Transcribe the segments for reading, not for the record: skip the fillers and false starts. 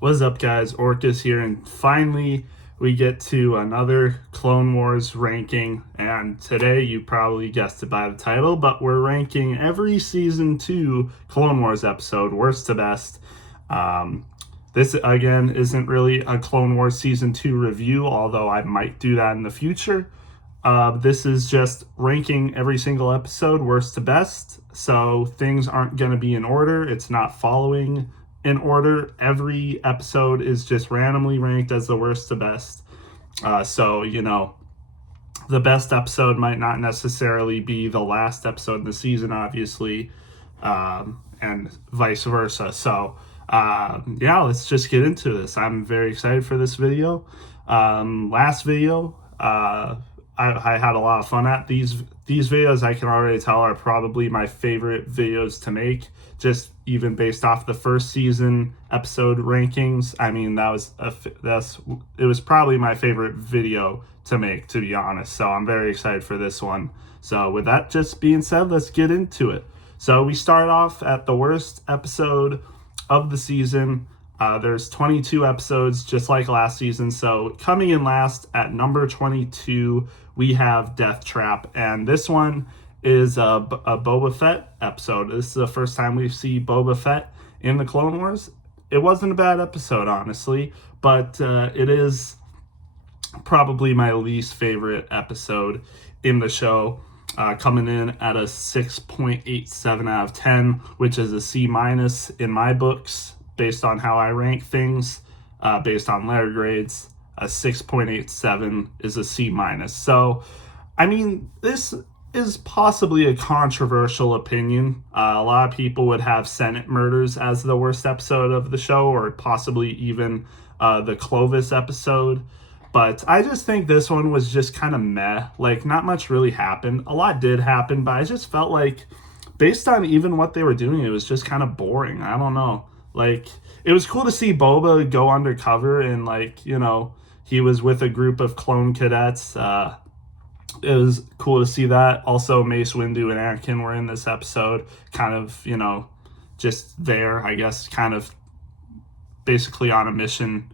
What's up, guys? Orcus here, and finally we get to another Clone Wars ranking. And today, you probably guessed it by the title, but we're ranking every season 2 Clone Wars episode, worst to best. This again isn't really a Clone Wars season 2 review, although I might do that in the future. This is just ranking every single episode worst to best, so things aren't going to be in order. It's not following in order. Every episode is just randomly ranked as the worst to best. So, the best episode might not necessarily be the last episode in the season, obviously, and vice versa. So, let's just get into this. I'm very excited for this video. Last video, I had a lot of fun at. These videos, I can already tell, are probably my favorite videos to make, just even based off the first season episode rankings. I mean, it was probably my favorite video to make, to be honest. So I'm very excited for this one. So with that just being said, let's get into it. So we start off at the worst episode of the season. There's 22 episodes, just like last season. So coming in last at number 22, we have Death Trap. And this one is a Boba Fett episode. This is the first time we see Boba Fett in the Clone Wars. It wasn't a bad episode, honestly, but it is probably my least favorite episode in the show. Coming in at a 6.87 out of 10, which is a C- in my books. Based on how I rank things, based on letter grades, a 6.87 is a C-. So, I mean, this is possibly a controversial opinion. A lot of people would have Senate Murders as the worst episode of the show, or possibly even the Clovis episode. But I just think this one was just kind of meh. Like, not much really happened. A lot did happen, but I just felt like, based on even what they were doing, it was just kind of boring. I don't know. Like, it was cool to see Boba go undercover and, he was with a group of clone cadets. It was cool to see that. Also, Mace Windu and Anakin were in this episode, kind of, just there, I guess, kind of basically on a mission,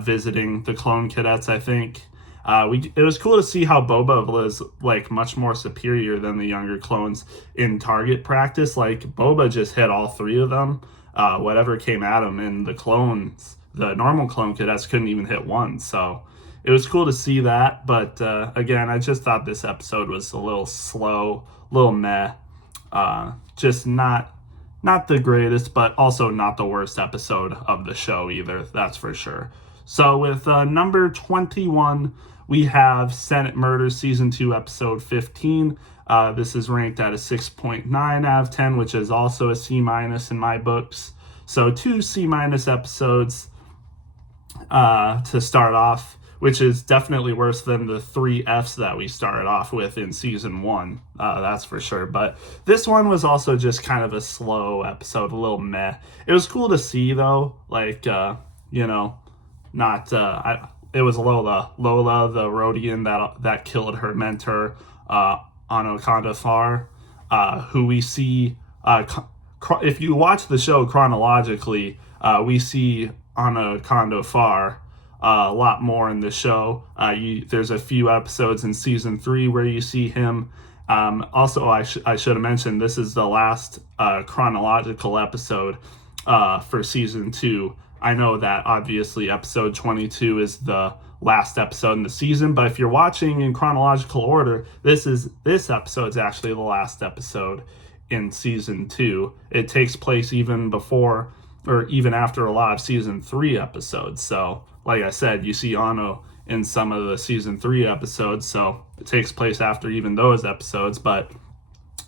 visiting the clone cadets, I think. It was cool to see how Boba was, much more superior than the younger clones in target practice. Like, Boba just hit all three of them. Whatever came at him, and the normal clone cadets couldn't even hit one. So it was cool to see that. But again, I just thought this episode was a little slow, a little meh. Just not the greatest, but also not the worst episode of the show either. That's for sure. So with number 21, we have Senate Murders Season 2, Episode 15. This is ranked at a 6.9 out of 10, which is also a C- in my books. So 2 C- episodes to start off, which is definitely worse than the 3 Fs that we started off with in Season 1. That's for sure. But this one was also just kind of a slow episode, a little meh. It was cool to see, though. It was Lola, the Rodian that killed her mentor, Anno Far, who we see, if you watch the show chronologically, we see Anno Far a lot more in the show. There's a few episodes in season 3 where you see him. Also, I should have mentioned, this is the last chronological episode for season 2. I know that obviously episode 22 is the last episode in the season, but if you're watching in chronological order, this episode's actually the last episode in season 2. It takes place even before or even after a lot of season 3 episodes. So, like I said, you see Anno in some of the season 3 episodes, so it takes place after even those episodes. But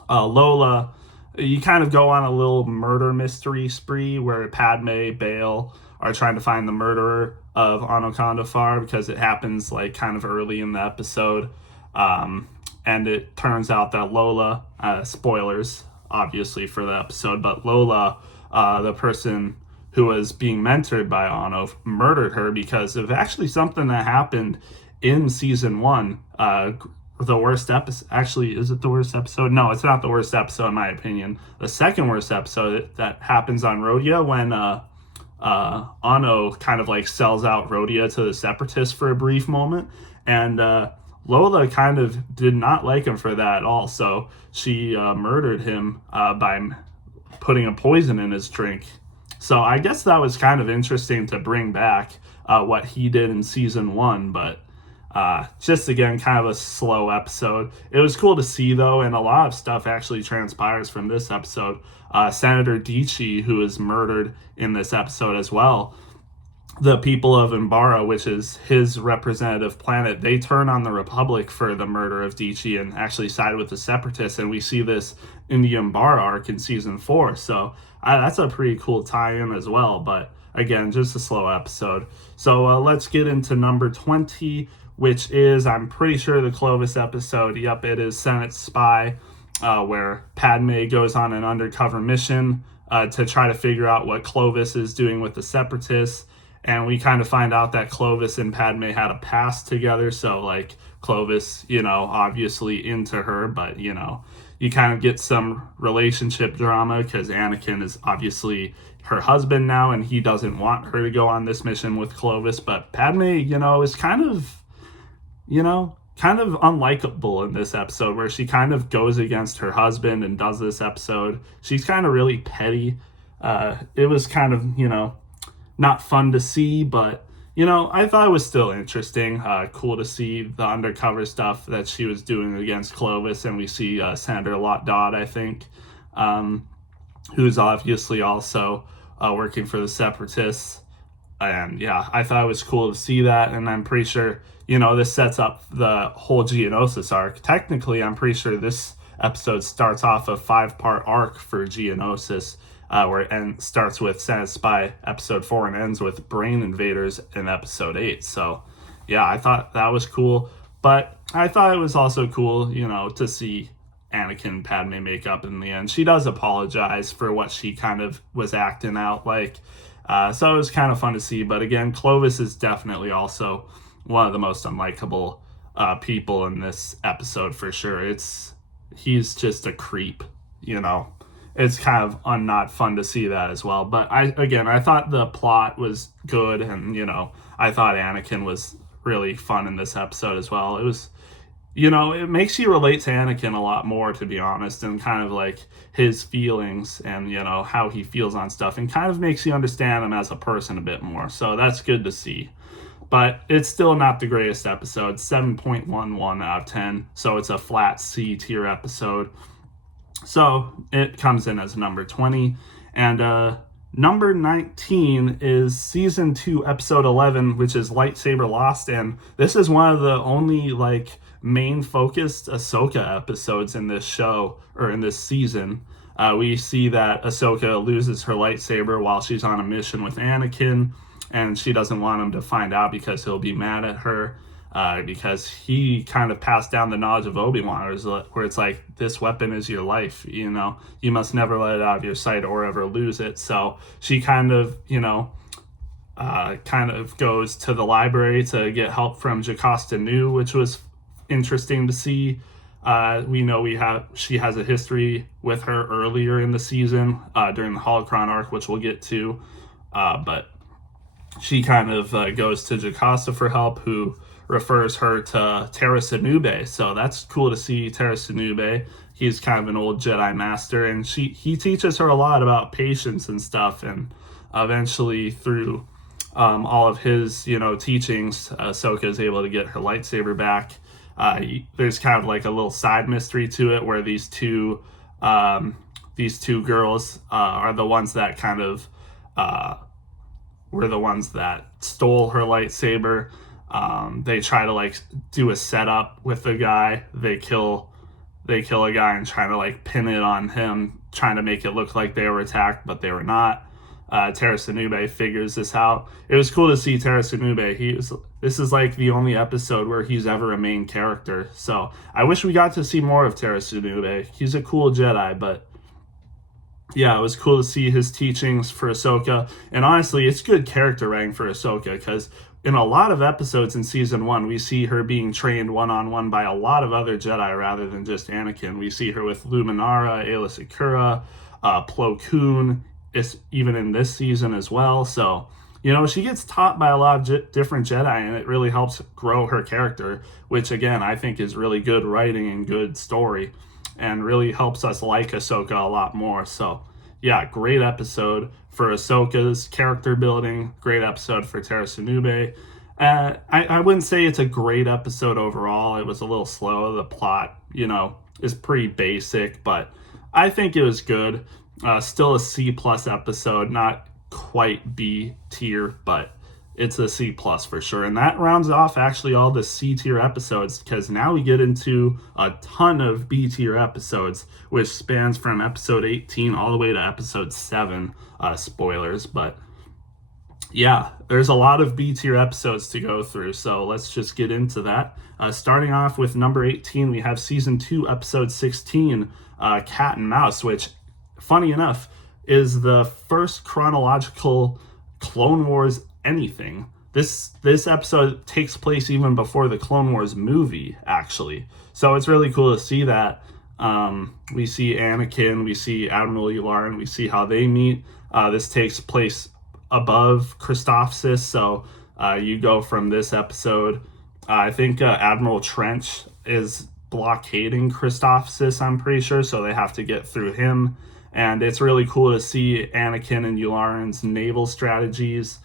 Lola, you kind of go on a little murder mystery spree where Padme, Bail are trying to find the murderer of Anno Far, because it happens kind of early in the episode. And it turns out that Lola, spoilers obviously for the episode, but Lola, the person who was being mentored by Anno, murdered her because of actually something that happened in season 1. The worst episode, actually, is it the worst episode? No, it's not the worst episode in my opinion. The second worst episode that happens on Rhodia when Anno kind of like sells out Rhodia to the Separatists for a brief moment, and Lola kind of did not like him for that at all. So she murdered him by putting a poison in his drink. So I guess that was kind of interesting to bring back what he did in season 1, but just again, kind of a slow episode. It was cool to see though, and a lot of stuff actually transpires from this episode. Senator Dichi, who is murdered in this episode as well. The people of Umbara, which is his representative planet, they turn on the Republic for the murder of Dichi and actually side with the Separatists, and we see this in the Umbara arc in season 4. So that's a pretty cool tie-in as well, but again, just a slow episode. So let's get into number 20, which is, I'm pretty sure, the Clovis episode. Yep, it is Senate Spy, where Padme goes on an undercover mission to try to figure out what Clovis is doing with the Separatists. And we kind of find out that Clovis and Padme had a past together. So, like, Clovis, obviously into her, but, you kind of get some relationship drama because Anakin is obviously her husband now, and he doesn't want her to go on this mission with Clovis. But Padme, is kind of unlikable in this episode, where she kind of goes against her husband and does this episode. She's kind of really petty. It was kind of, not fun to see, but, I thought it was still interesting. Cool to see the undercover stuff that she was doing against Clovis, and we see Senator Lot Dodd, I think, who's obviously also working for the Separatists. And yeah, I thought it was cool to see that, and I'm pretty sure, this sets up the whole Geonosis arc. Technically, I'm pretty sure this episode starts off a 5-part arc for Geonosis, where it starts with Senate Spy episode 4 and ends with Brain Invaders in episode 8. So yeah, I thought that was cool, but I thought it was also cool, to see Anakin and Padme make up in the end. She does apologize for what she kind of was acting out like, so it was kind of fun to see. But again, Clovis is definitely also one of the most unlikable people in this episode for sure. He's just a creep, It's kind of not fun to see that as well. But I thought the plot was good, and I thought Anakin was really fun in this episode as well. It was, it makes you relate to Anakin a lot more, to be honest, and kind of like his feelings and how he feels on stuff, and kind of makes you understand him as a person a bit more. So that's good to see. But it's still not the greatest episode. 7.11 out of 10. So it's a flat C tier episode. So it comes in as number 20. And number 19 is season 2, episode 11, which is Lightsaber Lost. And this is one of the only main focused Ahsoka episodes in this show, or in this season. We see that Ahsoka loses her lightsaber while she's on a mission with Anakin, and she doesn't want him to find out because he'll be mad at her. Because he kind of passed down the knowledge of Obi-Wan, where it's like, this weapon is your life, you must never let it out of your sight or ever lose it. So she kind of, goes to the library to get help from Jocasta Nu, which was interesting to see. We know she has a history with her earlier in the season, during the Holocron arc, which we'll get to. But she kind of goes to Jocasta for help, who refers her to Tera Sinube. So that's cool to see Tera Sinube. He's kind of an old Jedi master, and he teaches her a lot about patience and stuff. And eventually, through all of his teachings, Ahsoka is able to get her lightsaber back. There's kind of like a little side mystery to it, where these two girls are the ones that kind of were the ones that stole her lightsaber. They try to do a setup with the guy. They kill a guy and try to pin it on him, trying to make it look like they were attacked, but they were not. Tera Sinube figures this out. It was cool to see Tera Sinube. This is the only episode where he's ever a main character. So I wish we got to see more of Tera Sinube. He's a cool Jedi, but yeah, it was cool to see his teachings for Ahsoka. And honestly, it's good character writing for Ahsoka, because in a lot of episodes in season 1, we see her being trained one-on-one by a lot of other Jedi rather than just Anakin. We see her with Luminara, Aayla Secura, Plo Koon, it's even in this season as well. So, she gets taught by a lot of different Jedi, and it really helps grow her character, which again, I think is really good writing and good story, and really helps us like Ahsoka a lot more. So, yeah, great episode for Ahsoka's character building, great episode for Tara Sinube. I wouldn't say it's a great episode overall. It was a little slow. The plot, is pretty basic, but I think it was good. Still a C+ episode, not quite B tier, but it's a C+ for sure. And that rounds off actually all the C tier episodes, because now we get into a ton of B tier episodes, which spans from episode 18 all the way to episode 7. Spoilers, but yeah, there's a lot of B tier episodes to go through, so let's just get into that. Starting off with number 18, we have season 2, episode 16, Cat and Mouse, which, funny enough, is the first chronological Clone Wars anything. This episode takes place even before the Clone Wars movie, actually. So it's really cool to see that. We see Anakin, we see Admiral Yularen, we see how they meet. This takes place above Christophsis, so you go from this episode. I think Admiral Trench is blockading Christophsis, I'm pretty sure, so they have to get through him. And it's really cool to see Anakin and Yularen's naval strategies,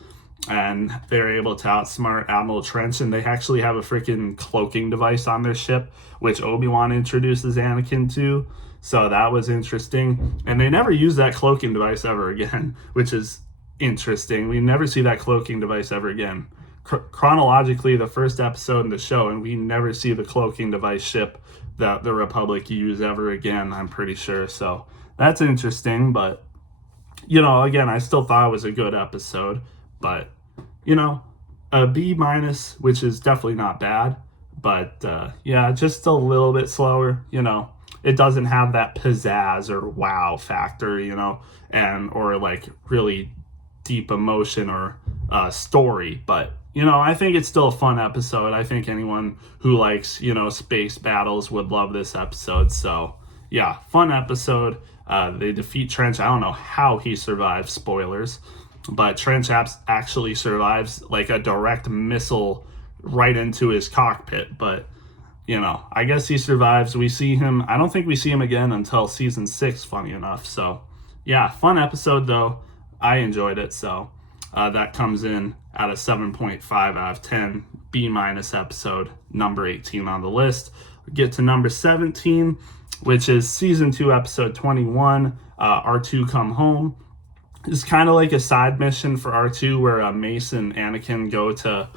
and they're able to outsmart Admiral Trench, and they actually have a freaking cloaking device on their ship, which Obi-Wan introduces Anakin to. So that was interesting. And they never use that cloaking device ever again, which is interesting. We never see that cloaking device ever again. Chronologically, the first episode in the show, and we never see the cloaking device ship that the Republic use ever again, I'm pretty sure. So that's interesting, but, again, I still thought it was a good episode, but, a B-, which is definitely not bad, but, yeah, just a little bit slower, It doesn't have that pizzazz or wow factor, or like really deep emotion or story, but I think it's still a fun episode. I think anyone who likes space battles would love this episode. So yeah, fun episode. They defeat Trench. I don't know how he survives, spoilers, but Trench actually survives like a direct missile right into his cockpit, but I guess he survives. We see him, I don't think we see him again until season 6, funny enough. So yeah, fun episode though. I enjoyed it, so that comes in at a 7.5 out of 10, B- episode, number 18 on the list. We get to number 17, which is season 2, episode 21, R2 Come Home. It's kind of like a side mission for R2 where Mace and Anakin go to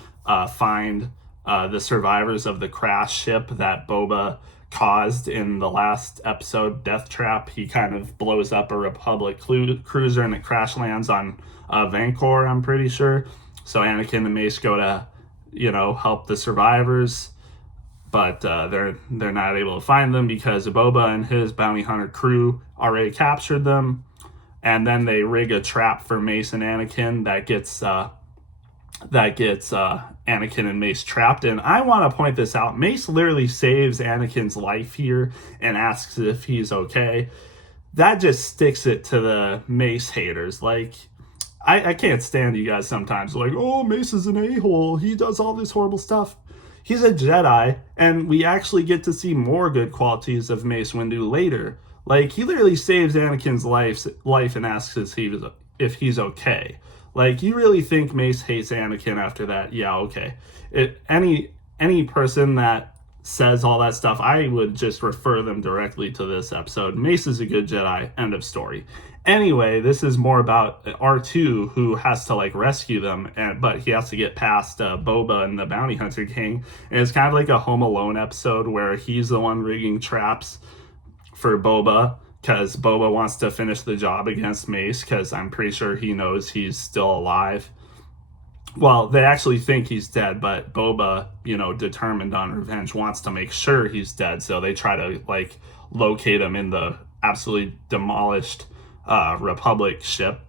find the survivors of the crash ship that Boba caused in the last episode, Death Trap. He kind of blows up a Republic cruiser and it crash lands on Vancor, I'm pretty sure. So Anakin and Mace go to, help the survivors, but they're not able to find them because Boba and his bounty hunter crew already captured them. And then they rig a trap for Mace and Anakin that gets Anakin and Mace trapped. And I want to point this out. Mace literally saves Anakin's life here and asks if he's okay. That just sticks it to the Mace haters. Like, I can't stand you guys sometimes. Like, oh, Mace is an a-hole. He does all this horrible stuff. He's a Jedi, and we actually get to see more good qualities of Mace Windu later. Like, he literally saves Anakin's life and asks if he's okay. Like, you really think Mace hates Anakin after that? Yeah, okay. Any person that says all that stuff, I would just refer them directly to this episode. Mace is a good Jedi, end of story. Anyway, this is more about R2, who has to rescue them, but he has to get past Boba and the bounty hunter gang. And it's kind of like a Home Alone episode where he's the one rigging traps for Boba, because Boba wants to finish the job against Mace, because I'm pretty sure he knows he's still alive. Well, they actually think he's dead, but Boba, determined on revenge, wants to make sure he's dead, so they try to, locate him in the absolutely demolished Republic ship.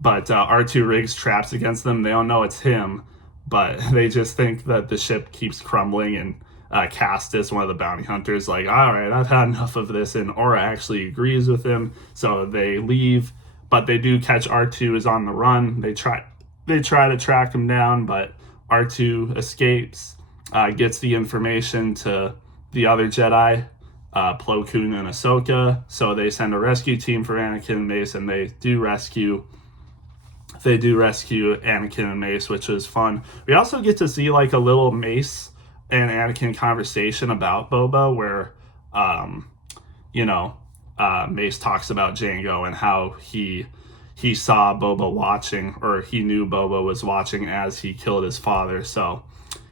But R2 rigs traps against them. They don't know it's him, but they just think that the ship keeps crumbling, and Castus, one of the bounty hunters, all right, I've had enough of this, and Aura actually agrees with him, so they leave. but they do catch R2 is on the run. They try to track him down, but R2 escapes, gets the information to the other Jedi, Plo Koon and Ahsoka. So they send a rescue team for Anakin and Mace, and they do rescue Anakin and Mace, which is fun. We also get to see like a little Mace and Anakin conversation about Boba, where Mace talks about Jango and how he saw Boba watching, or he knew Boba was watching as he killed his father. So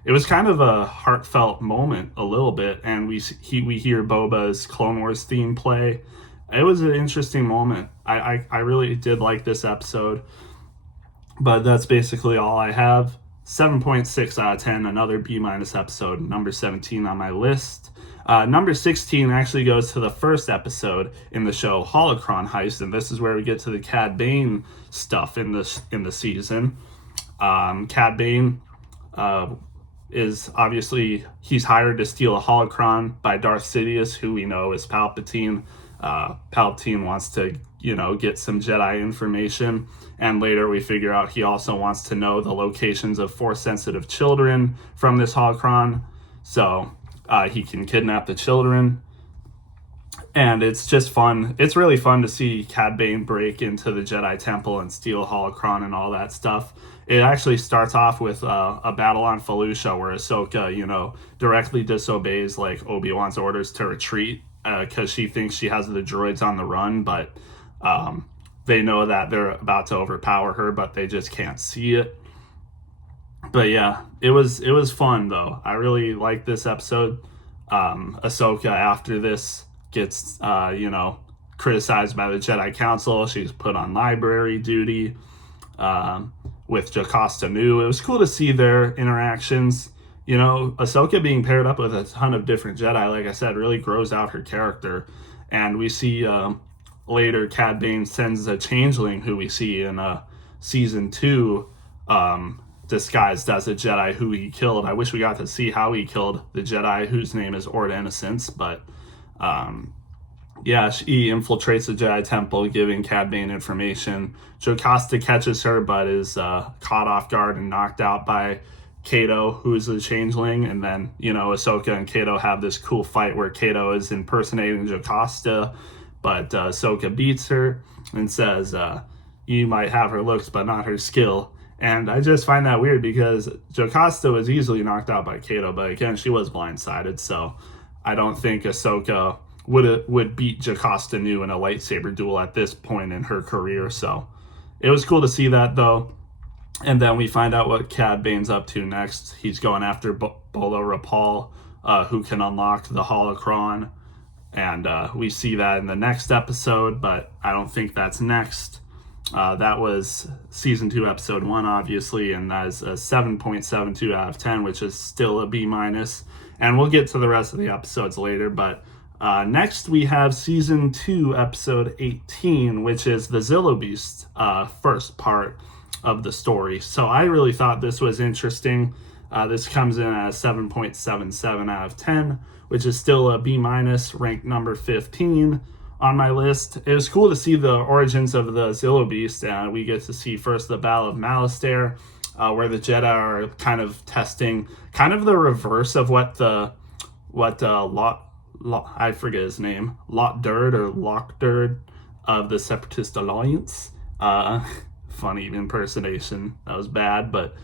it was kind of a heartfelt moment a little bit, and we hear Boba's Clone Wars theme play. It was an interesting moment. I really did like this episode, but that's basically all I have. 7.6 out of 10, another B- episode, number 17 on my list. Number 16 actually goes to the first episode in the show, Holocron Heist, and this is where we get to the Cad Bane stuff in the season. Cad Bane is obviously, he's hired to steal a holocron by Darth Sidious, who we know is Palpatine. Palpatine wants to, get some Jedi information, and later we figure out he also wants to know the locations of Force-sensitive children from this holocron, so he can kidnap the children. And it's just fun. It's really fun to see Cad Bane break into the Jedi Temple and steal a holocron and all that stuff. It actually starts off with a battle on Felucia where Ahsoka, directly disobeys like Obi-Wan's orders to retreat because she thinks she has the droids on the run, but they know that they're about to overpower her, but they just can't see it. But yeah, it was fun though. I really liked this episode. Ahsoka, after this, gets criticized by the Jedi Council. She's put on library duty with Jocasta Nu. It was cool to see their interactions. Ahsoka being paired up with a ton of different Jedi, like I said, really grows out her character. And we see later Cad Bane sends a changeling who we see in season 2 disguised as a Jedi who he killed. I wish we got to see how he killed the Jedi whose name is Orda Innocence, but she infiltrates the Jedi Temple, giving Cad Bane information. Jocasta catches her, but is caught off guard and knocked out by Kato, who's a changeling. And then, Ahsoka and Kato have this cool fight where Kato is impersonating Jocasta, but Ahsoka beats her and says, you might have her looks, but not her skill. And I just find that weird because Jocasta was easily knocked out by Kato, but again, she was blindsided, so I don't think Ahsoka would beat Jocasta Nu in a lightsaber duel at this point in her career. So it was cool to see that though. And then we find out what Cad Bane's up to next. He's going after Bolo Rapal, who can unlock the holocron. And we see that in the next episode, but I don't think that's next. That was season 2, episode 1, obviously, and that is a 7.72 out of 10, which is still a B-. And we'll get to the rest of the episodes later, but next we have season 2, episode 18, which is the Zillo Beast first part of the story. So I really thought this was interesting. This comes in at a 7.77 out of 10, which is still a B-, ranked number 15 on my list. It was cool to see the origins of the Zillo Beast, and we get to see first the Battle of Malastare, where the Jedi are kind of testing, kind of the reverse of what I forget his name, Lot Durd of the Separatist Alliance. Funny impersonation, that was bad, but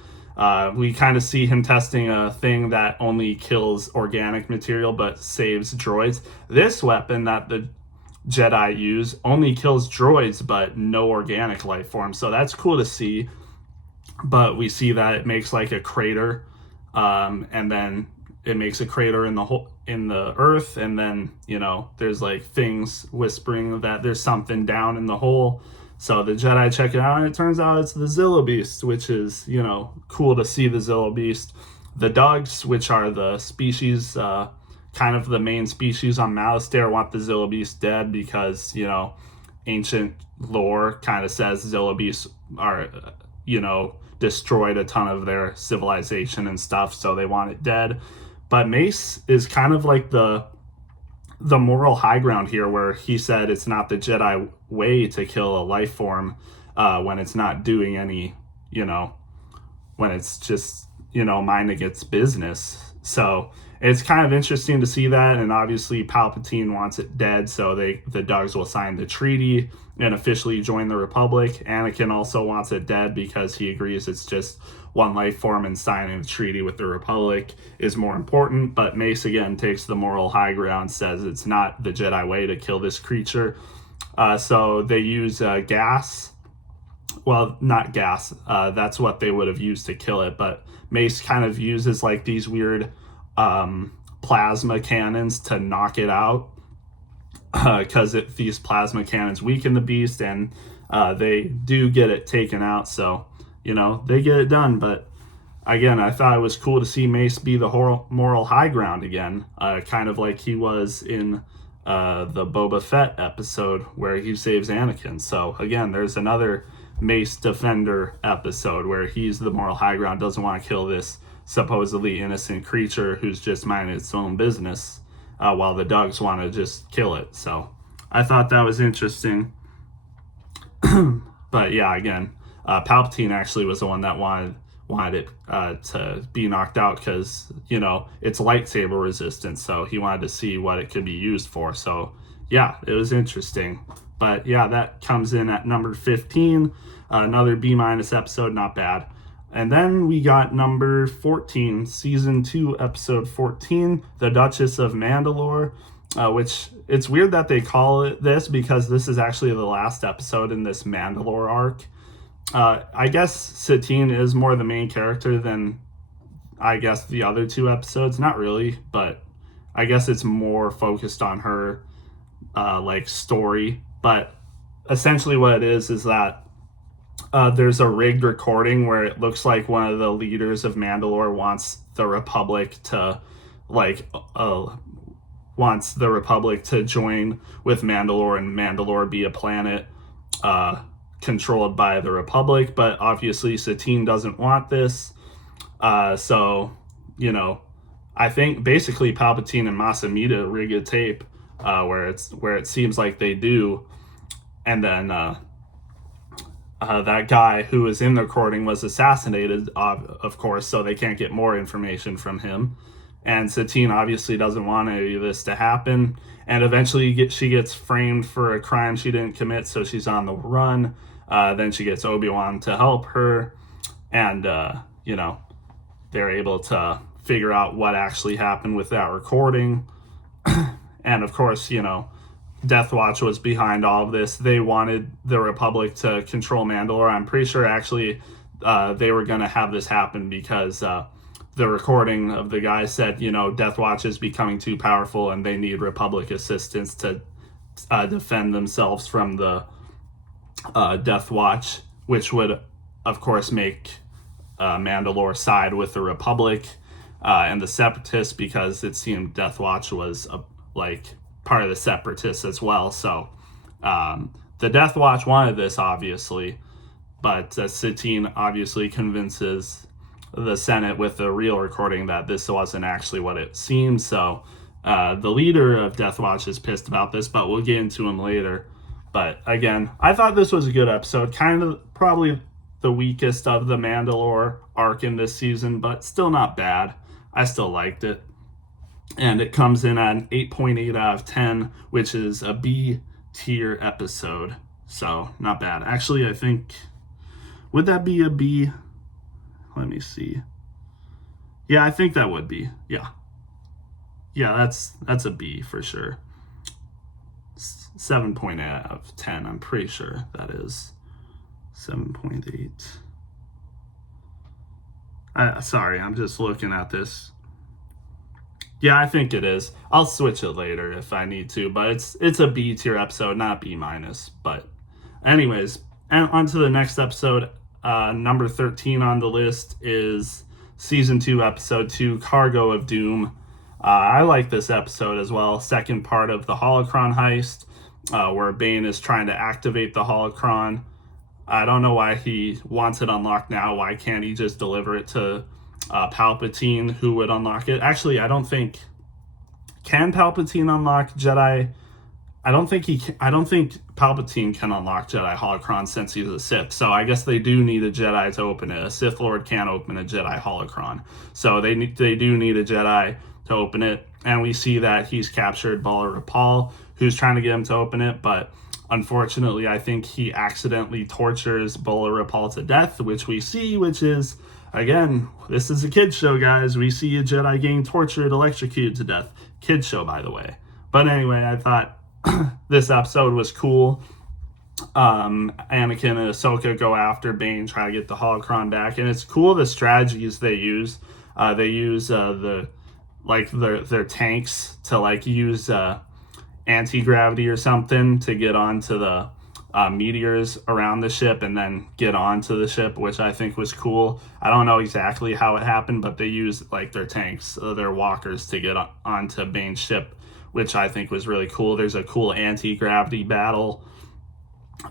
we kind of see him testing a thing that only kills organic material but saves droids. This weapon that the Jedi use only kills droids but no organic life form, so that's cool to see. But we see that it makes like a crater, and then it makes a crater in the earth, and then there's like things whispering that there's something down in the hole. So the Jedi check it out, and it turns out it's the Zillo Beast, which is cool to see the Zillo Beast. The Dogs, which are the species, kind of the main species on Malastare, want the Zillo Beast dead because ancient lore kind of says Zillo Beasts are destroyed a ton of their civilization and stuff, so they want it dead. But Mace is kind of like the the moral high ground here, where he said it's not the Jedi way to kill a life form when it's not doing any, when it's just, minding its business. So it's kind of interesting to see that, and obviously Palpatine wants it dead, so the Dugs will sign the treaty and officially join the Republic. Anakin also wants it dead because he agrees it's just one life form, and signing the treaty with the Republic is more important. But Mace again takes the moral high ground, says it's not the Jedi way to kill this creature. So they use gas. Well, not gas. That's what they would have used to kill it. But Mace kind of uses like these weird plasma cannons to knock it out, because these plasma cannons weaken the beast, and they do get it taken out. So, they get it done. But again, I thought it was cool to see Mace be the moral high ground again, kind of like he was in the Boba Fett episode where he saves Anakin. So again, there's another Mace Defender episode where he's the moral high ground, doesn't want to kill this supposedly innocent creature who's just minding its own business, while the Dugs want to just kill it. So I thought that was interesting. But yeah, again, Palpatine actually was the one that wanted it to be knocked out because, it's lightsaber resistant. So he wanted to see what it could be used for. So yeah, it was interesting. But yeah, that comes in at number 15. Another B- episode, not bad. And then we got number 14, season 2, episode 14, The Duchess of Mandalore, which it's weird that they call it this because this is actually the last episode in this Mandalore arc. I guess Satine is more the main character than, I guess, the other 2 episodes. Not really, but I guess it's more focused on her, story. But essentially what it is that there's a rigged recording where it looks like one of the leaders of Mandalore wants the Republic to join with Mandalore, and Mandalore be a planet controlled by the Republic. But obviously Satine doesn't want this. So, I think basically Palpatine and Mas Amedda rig a tape where it seems like they do, and then that guy who was in the recording was assassinated, of course, so they can't get more information from him. And Satine obviously doesn't want any of this to happen. And eventually she gets framed for a crime she didn't commit, so she's on the run. Then she gets Obi-Wan to help her. And, they're able to figure out what actually happened with that recording. And, of course, Death Watch was behind all of this. They wanted the Republic to control Mandalore. I'm pretty sure actually they were going to have this happen because the recording of the guy said, Death Watch is becoming too powerful and they need Republic assistance to defend themselves from the Death Watch, which would, of course, make Mandalore side with the Republic and the Separatists, because it seemed Death Watch was part of the Separatists as well. So the Death Watch wanted this, obviously, but Satine obviously convinces the Senate with the real recording that this wasn't actually what it seemed. So the leader of Death Watch is pissed about this, but we'll get into him later. But again, I thought this was a good episode, kind of probably the weakest of the Mandalore arc in this season, but still not bad. I still liked it. And it comes in at an 8.8 out of 10, which is a B tier episode. So, not bad. Actually, I think, would that be a B? Let me see. Yeah, I think that would be. Yeah. Yeah, that's a B for sure. 7.8 out of 10, I'm pretty sure that is. 7.8. Sorry, I'm just looking at this. Yeah, I think it is. I'll switch it later if I need to, but it's a B tier episode, not B minus. But anyways, and on to the next episode. Number 13 on the list is season 2, episode 2, Cargo of Doom. I like this episode as well. Second part of the Holocron heist, where Bane is trying to activate the Holocron. I don't know why he wants it unlocked now. Why can't he just deliver it to Palpatine, who would unlock it? Actually, I don't think Can Palpatine unlock Jedi? I don't think Palpatine can unlock Jedi holocron since he's a Sith. So I guess they do need a Jedi to open it. A Sith Lord can't open a Jedi holocron. So they do need a Jedi to open it. And we see that he's captured Bala Rapal, who's trying to get him to open it. But unfortunately, I think he accidentally tortures Bala Rapal to death, which is, again, this is a kid's show, guys. We see a Jedi getting tortured, electrocuted to death. Kid's show, by the way. But anyway, I thought this episode was cool. Anakin and Ahsoka go after Bane, try to get the holocron back, and it's cool the strategies they use. They use their tanks to use anti-gravity or something to get onto the meteors around the ship and then get onto the ship, which I think was cool. I don't know exactly how it happened, but they use their tanks, their walkers, to get onto Bane's ship, which I think was really cool. There's a cool anti-gravity battle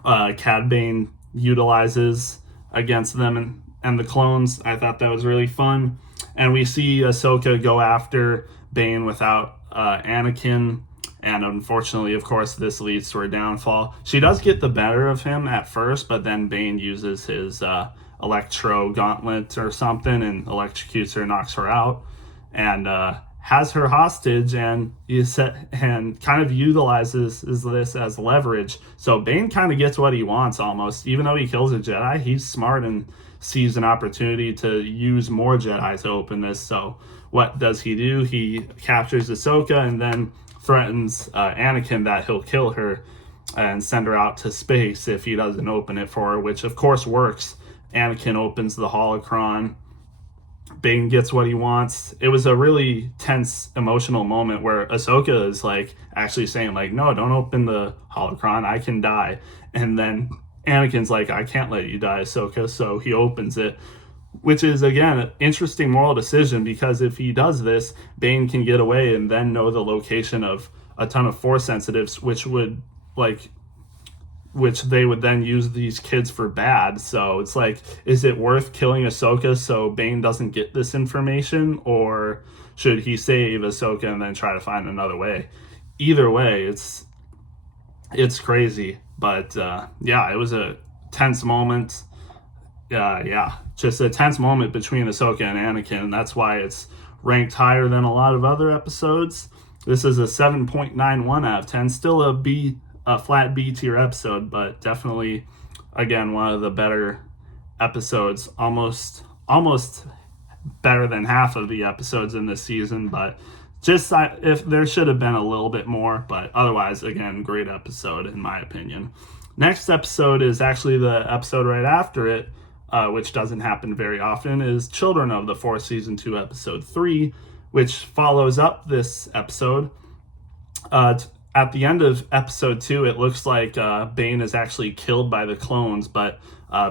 Cad Bane utilizes against them and the clones. I thought that was really fun. And we see Ahsoka go after Bane without Anakin. And unfortunately, of course, this leads to her downfall. She does get the better of him at first, but then Bane uses his electro gauntlet or something and electrocutes her, knocks her out, and has her hostage, and kind of utilizes this as leverage. So Bane kind of gets what he wants almost. Even though he kills a Jedi, he's smart and sees an opportunity to use more Jedi to open this. So what does he do? He captures Ahsoka and then threatens Anakin that he'll kill her and send her out to space if he doesn't open it for her, which of course works. Anakin opens the holocron. Bane gets what he wants. It was a really tense, emotional moment where Ahsoka is actually saying no, don't open the holocron, I can die. And then Anakin's I can't let you die, Ahsoka. So he opens it, which is, again, an interesting moral decision, because if he does this, Bane can get away and then know the location of a ton of Force sensitives, which they would then use these kids for bad. So it's is it worth killing Ahsoka so Bane doesn't get this information, or should he save Ahsoka and then try to find another way? Either way, it's crazy. But yeah, it was a tense moment. Just a tense moment between Ahsoka and Anakin, and that's why it's ranked higher than a lot of other episodes. This is a 7.91 out of 10, still a flat B tier episode, but definitely, again, one of the better episodes, almost better than half of the episodes in this season. But if there should have been a little bit more, but otherwise, again, great episode in my opinion. Next episode is actually the episode right after it, which doesn't happen very often, is Children of the Force Season 2, Episode 3, which follows up this episode. At the end of Episode 2, it looks like Bane is actually killed by the clones, but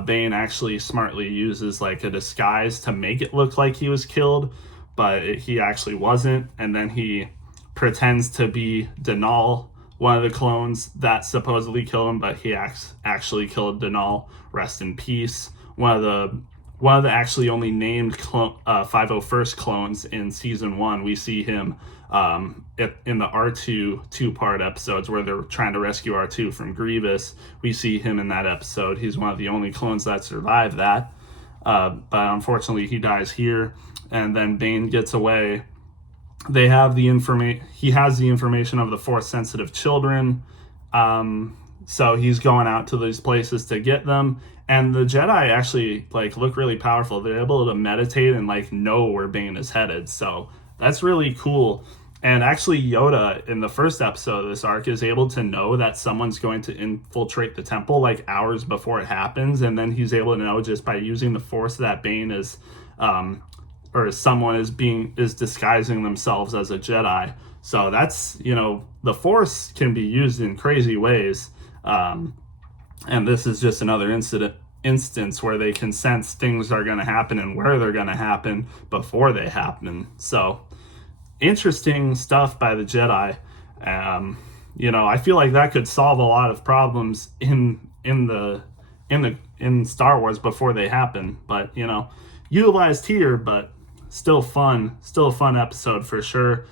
Bane actually smartly uses a disguise to make it look like he was killed, but he actually wasn't, and then he pretends to be Denal, one of the clones that supposedly killed him, but he actually killed Denal. Rest in peace. One of the actually only named 501st clones in season 1. We see him in the R2 two-part episodes where they're trying to rescue R2 from Grievous. We see him in that episode. He's one of the only clones that survived that. But unfortunately, he dies here, and then Bane gets away. They have he has the information of the Force-sensitive children. So he's going out to these places to get them. And the Jedi actually look really powerful. They're able to meditate and know where Bane is headed. So that's really cool. And actually Yoda in the first episode of this arc is able to know that someone's going to infiltrate the temple hours before it happens. And then he's able to know just by using the Force that Bane is or someone is disguising themselves as a Jedi. So that's, the Force can be used in crazy ways. And this is just another instance where they can sense things are going to happen and where they're going to happen before they happen. So interesting stuff by the Jedi. I feel like that could solve a lot of problems in Star Wars before they happen. But utilized here, but still a fun episode for sure.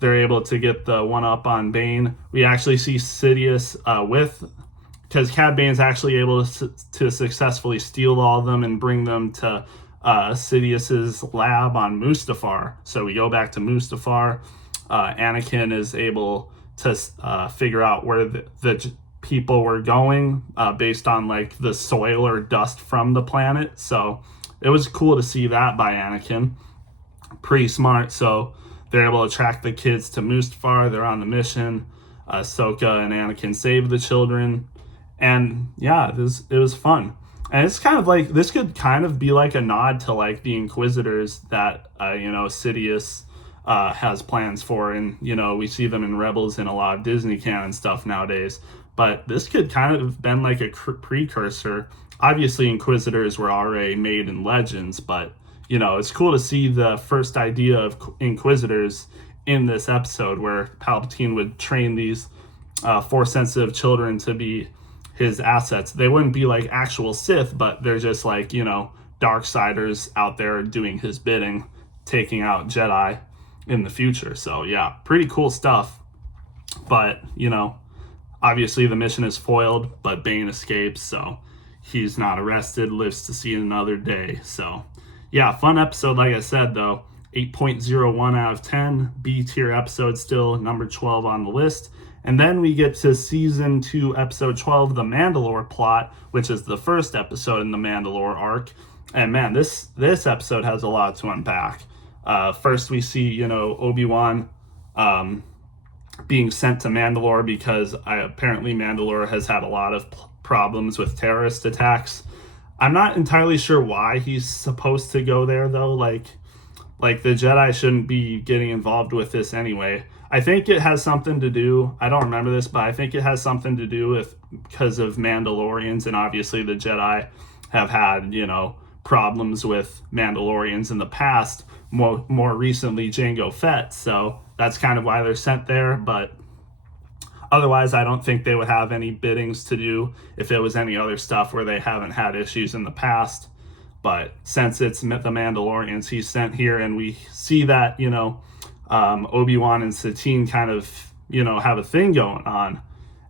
they're able to get the one up on Bane. We actually see Sidious because Cad Bane's actually able to successfully steal all of them and bring them to Sidious's lab on Mustafar. So we go back to Mustafar. Anakin is able to figure out where the people were going based on like the soil or dust from the planet. So it was cool to see that by Anakin. Pretty smart. So they're able to track the kids to Mustafar. They're on the mission. Ahsoka and Anakin save the children. And yeah, it was fun. And it's kind of like, this could kind of be like a nod to like the Inquisitors that, Sidious has plans for. And, we see them in Rebels and a lot of Disney canon stuff nowadays. But this could kind of have been like a precursor. Obviously, Inquisitors were already made in Legends, but, it's cool to see the first idea of Inquisitors in this episode where Palpatine would train these Force-sensitive children to be his assets. They wouldn't be like actual Sith, but they're just like, Darksiders out there doing his bidding, taking out Jedi in the future. So yeah, pretty cool stuff. But, obviously the mission is foiled, but Bane escapes, so he's not arrested, lives to see another day. So yeah, fun episode, like I said, though. 8.01 out of 10, B tier episode, still number 12 on the list. And then we get to season 2, episode 12, The Mandalore Plot, which is the first episode in the Mandalore arc. And man, this episode has a lot to unpack. First, we see, Obi-Wan being sent to Mandalore because apparently Mandalore has had a lot of problems with terrorist attacks. I'm not entirely sure why he's supposed to go there, though. Like the Jedi shouldn't be getting involved with this anyway. I think it has something to do, I don't remember this, but I think it has something to do with because of Mandalorians, and obviously the Jedi have had, problems with Mandalorians in the past, more recently Jango Fett, so that's kind of why they're sent there. But otherwise, I don't think they would have any biddings to do if it was any other stuff where they haven't had issues in the past. But since it's the Mandalorians, he's sent here, and we see that, Obi-Wan and Satine kind of, have a thing going on.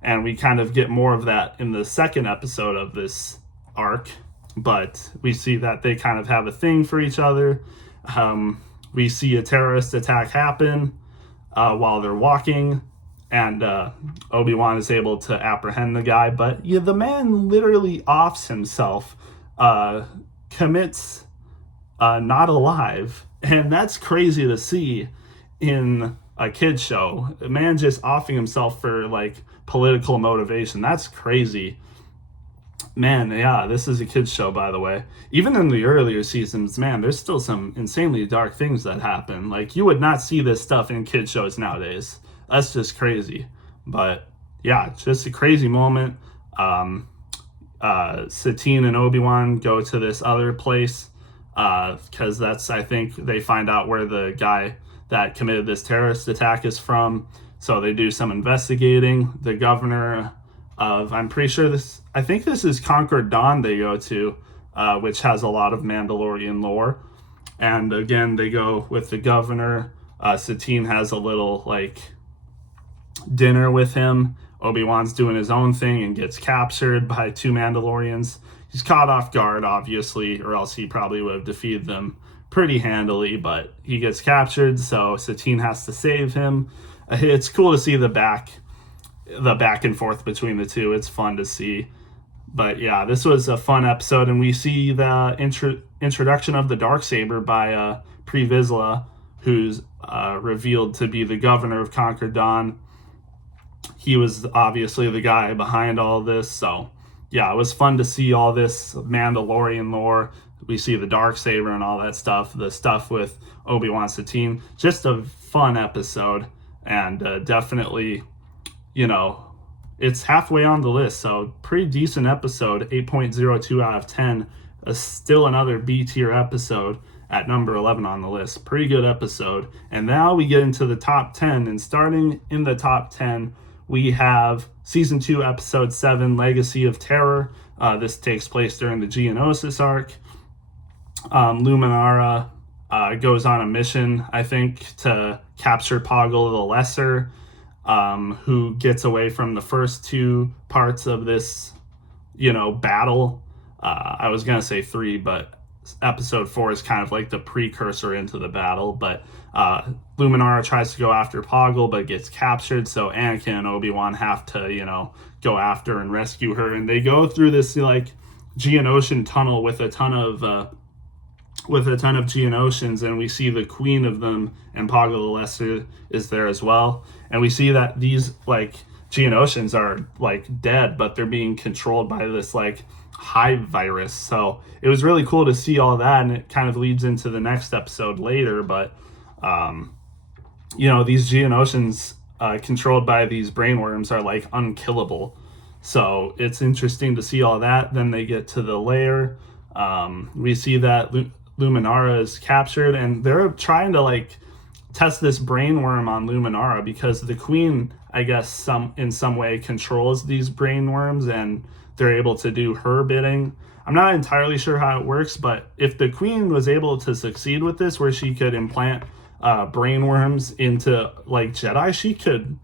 And we kind of get more of that in the second episode of this arc. But we see that they kind of have a thing for each other. We see a terrorist attack happen while they're walking. And Obi-Wan is able to apprehend the guy. But the man literally offs himself, commits not alive. And that's crazy to see in a kid's show. A man just offing himself for like political motivation. That's crazy. Man, yeah, this is a kid's show, by the way. Even in the earlier seasons, man, there's still some insanely dark things that happen. Like, you would not see this stuff in kid shows nowadays. That's just crazy. But yeah, just a crazy moment. Satine and Obi-Wan go to this other place because that's, I think, they find out where the guy that committed this terrorist attack is from. So they do some investigating. The governor of, I'm pretty sure I think this is Conquer Dawn they go to, which has a lot of Mandalorian lore. And again, they go with the governor. Satine has a little like dinner with him. Obi-Wan's doing his own thing and gets captured by 2 Mandalorians. He's caught off guard, obviously, or else he probably would have defeated them pretty handily, but he gets captured, so Satine has to save him. It's cool to see the back and forth between the two. It's fun to see. But yeah, this was a fun episode, and we see the introduction of the Darksaber by Pre Vizsla, who's revealed to be the governor of Conquer Dawn. He was obviously the guy behind all this, so yeah, it was fun to see all this Mandalorian lore. We see the Darksaber and all that stuff, the stuff with Obi-Wan Satine. Just a fun episode, and definitely, it's halfway on the list, so pretty decent episode, 8.02 out of 10. Still another B tier episode at number 11 on the list. Pretty good episode. And now we get into the top 10, and starting in the top 10, we have Season 2, Episode 7, Legacy of Terror. This takes place during the Geonosis arc. Luminara goes on a mission, I think, to capture Poggle the Lesser, who gets away from the first two parts of this, battle. I was going to say 3, but episode 4 is kind of like the precursor into the battle. But Luminara tries to go after Poggle, but gets captured. So Anakin and Obi-Wan have to, go after and rescue her. And they go through this, like, Geonosian tunnel with a ton of Geonosians, and we see the queen of them, and Poggle the Lesser is there as well. And we see that these, like, Geonosians are, like, dead, but they're being controlled by this, like, hive virus. So it was really cool to see all that, and it kind of leads into the next episode later. But these Geonosians controlled by these brainworms are, like, unkillable. So it's interesting to see all that. Then they get to the lair. We see that Luminara is captured, and they're trying to, like, test this brainworm on Luminara, because the queen, I guess, in some way controls these brainworms, and they're able to do her bidding. I'm not entirely sure how it works, but if the queen was able to succeed with this, where she could implant brainworms into, like, Jedi, she could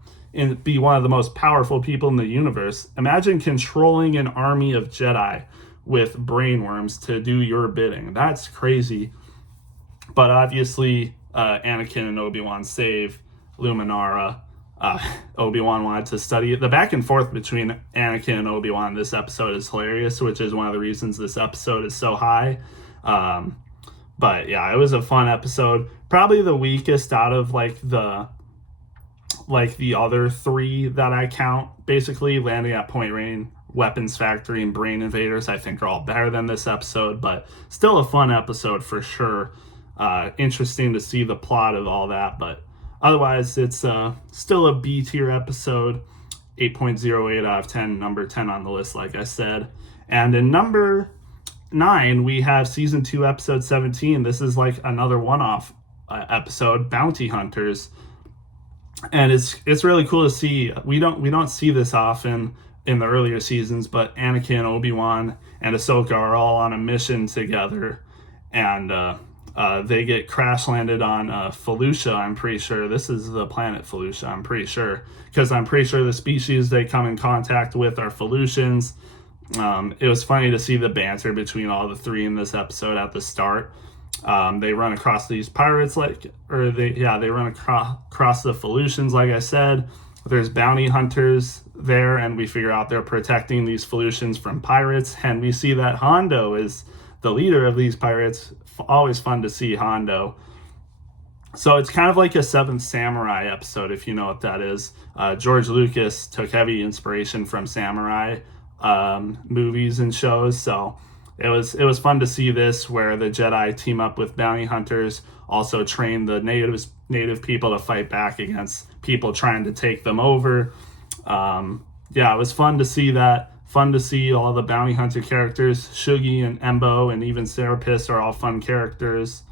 be one of the most powerful people in the universe. Imagine controlling an army of Jedi with brainworms to do your bidding. That's crazy. But obviously, Anakin and Obi-Wan save Luminara. Obi-Wan wanted to study it. The back and forth between Anakin and Obi-Wan this episode is hilarious, which is one of the reasons this episode is so high. But yeah, it was a fun episode. Probably the weakest out of, like, the other 3 that I count. Basically, Landing at Point Rain, Weapons Factory, and Brain Invaders, I think, are all better than this episode, but still a fun episode for sure. Interesting to see the plot of all that, but otherwise, it's still a B tier episode. 8.08 out of 10, number 10 on the list, like I said. And in number 9, we have season 2, episode 17. This is like another one-off episode, Bounty Hunters. And it's really cool to see. We don't see this often in the earlier seasons, but Anakin, Obi-Wan, and Ahsoka are all on a mission together, and they get crash landed on Felucia. I'm pretty sure this is the planet Felucia. I'm pretty sure, because I'm pretty sure the species they come in contact with are Felucians. It was funny to see the banter between all the 3 in this episode at the start. They run across these pirates, they run across the Felucians, like I said. There's bounty hunters there, and we figure out they're protecting these Felucians from pirates, and we see that Hondo is the leader of these pirates. Always fun to see Hondo. So it's kind of like a Seventh Samurai episode, if you know what that is. George Lucas took heavy inspiration from samurai movies and shows, so it was fun to see this, where the Jedi team up with bounty hunters, also train the native people to fight back against people trying to take them over. It was fun to see that. Fun to see all the bounty hunter characters. Shugi and Embo and even Serapis are all fun characters.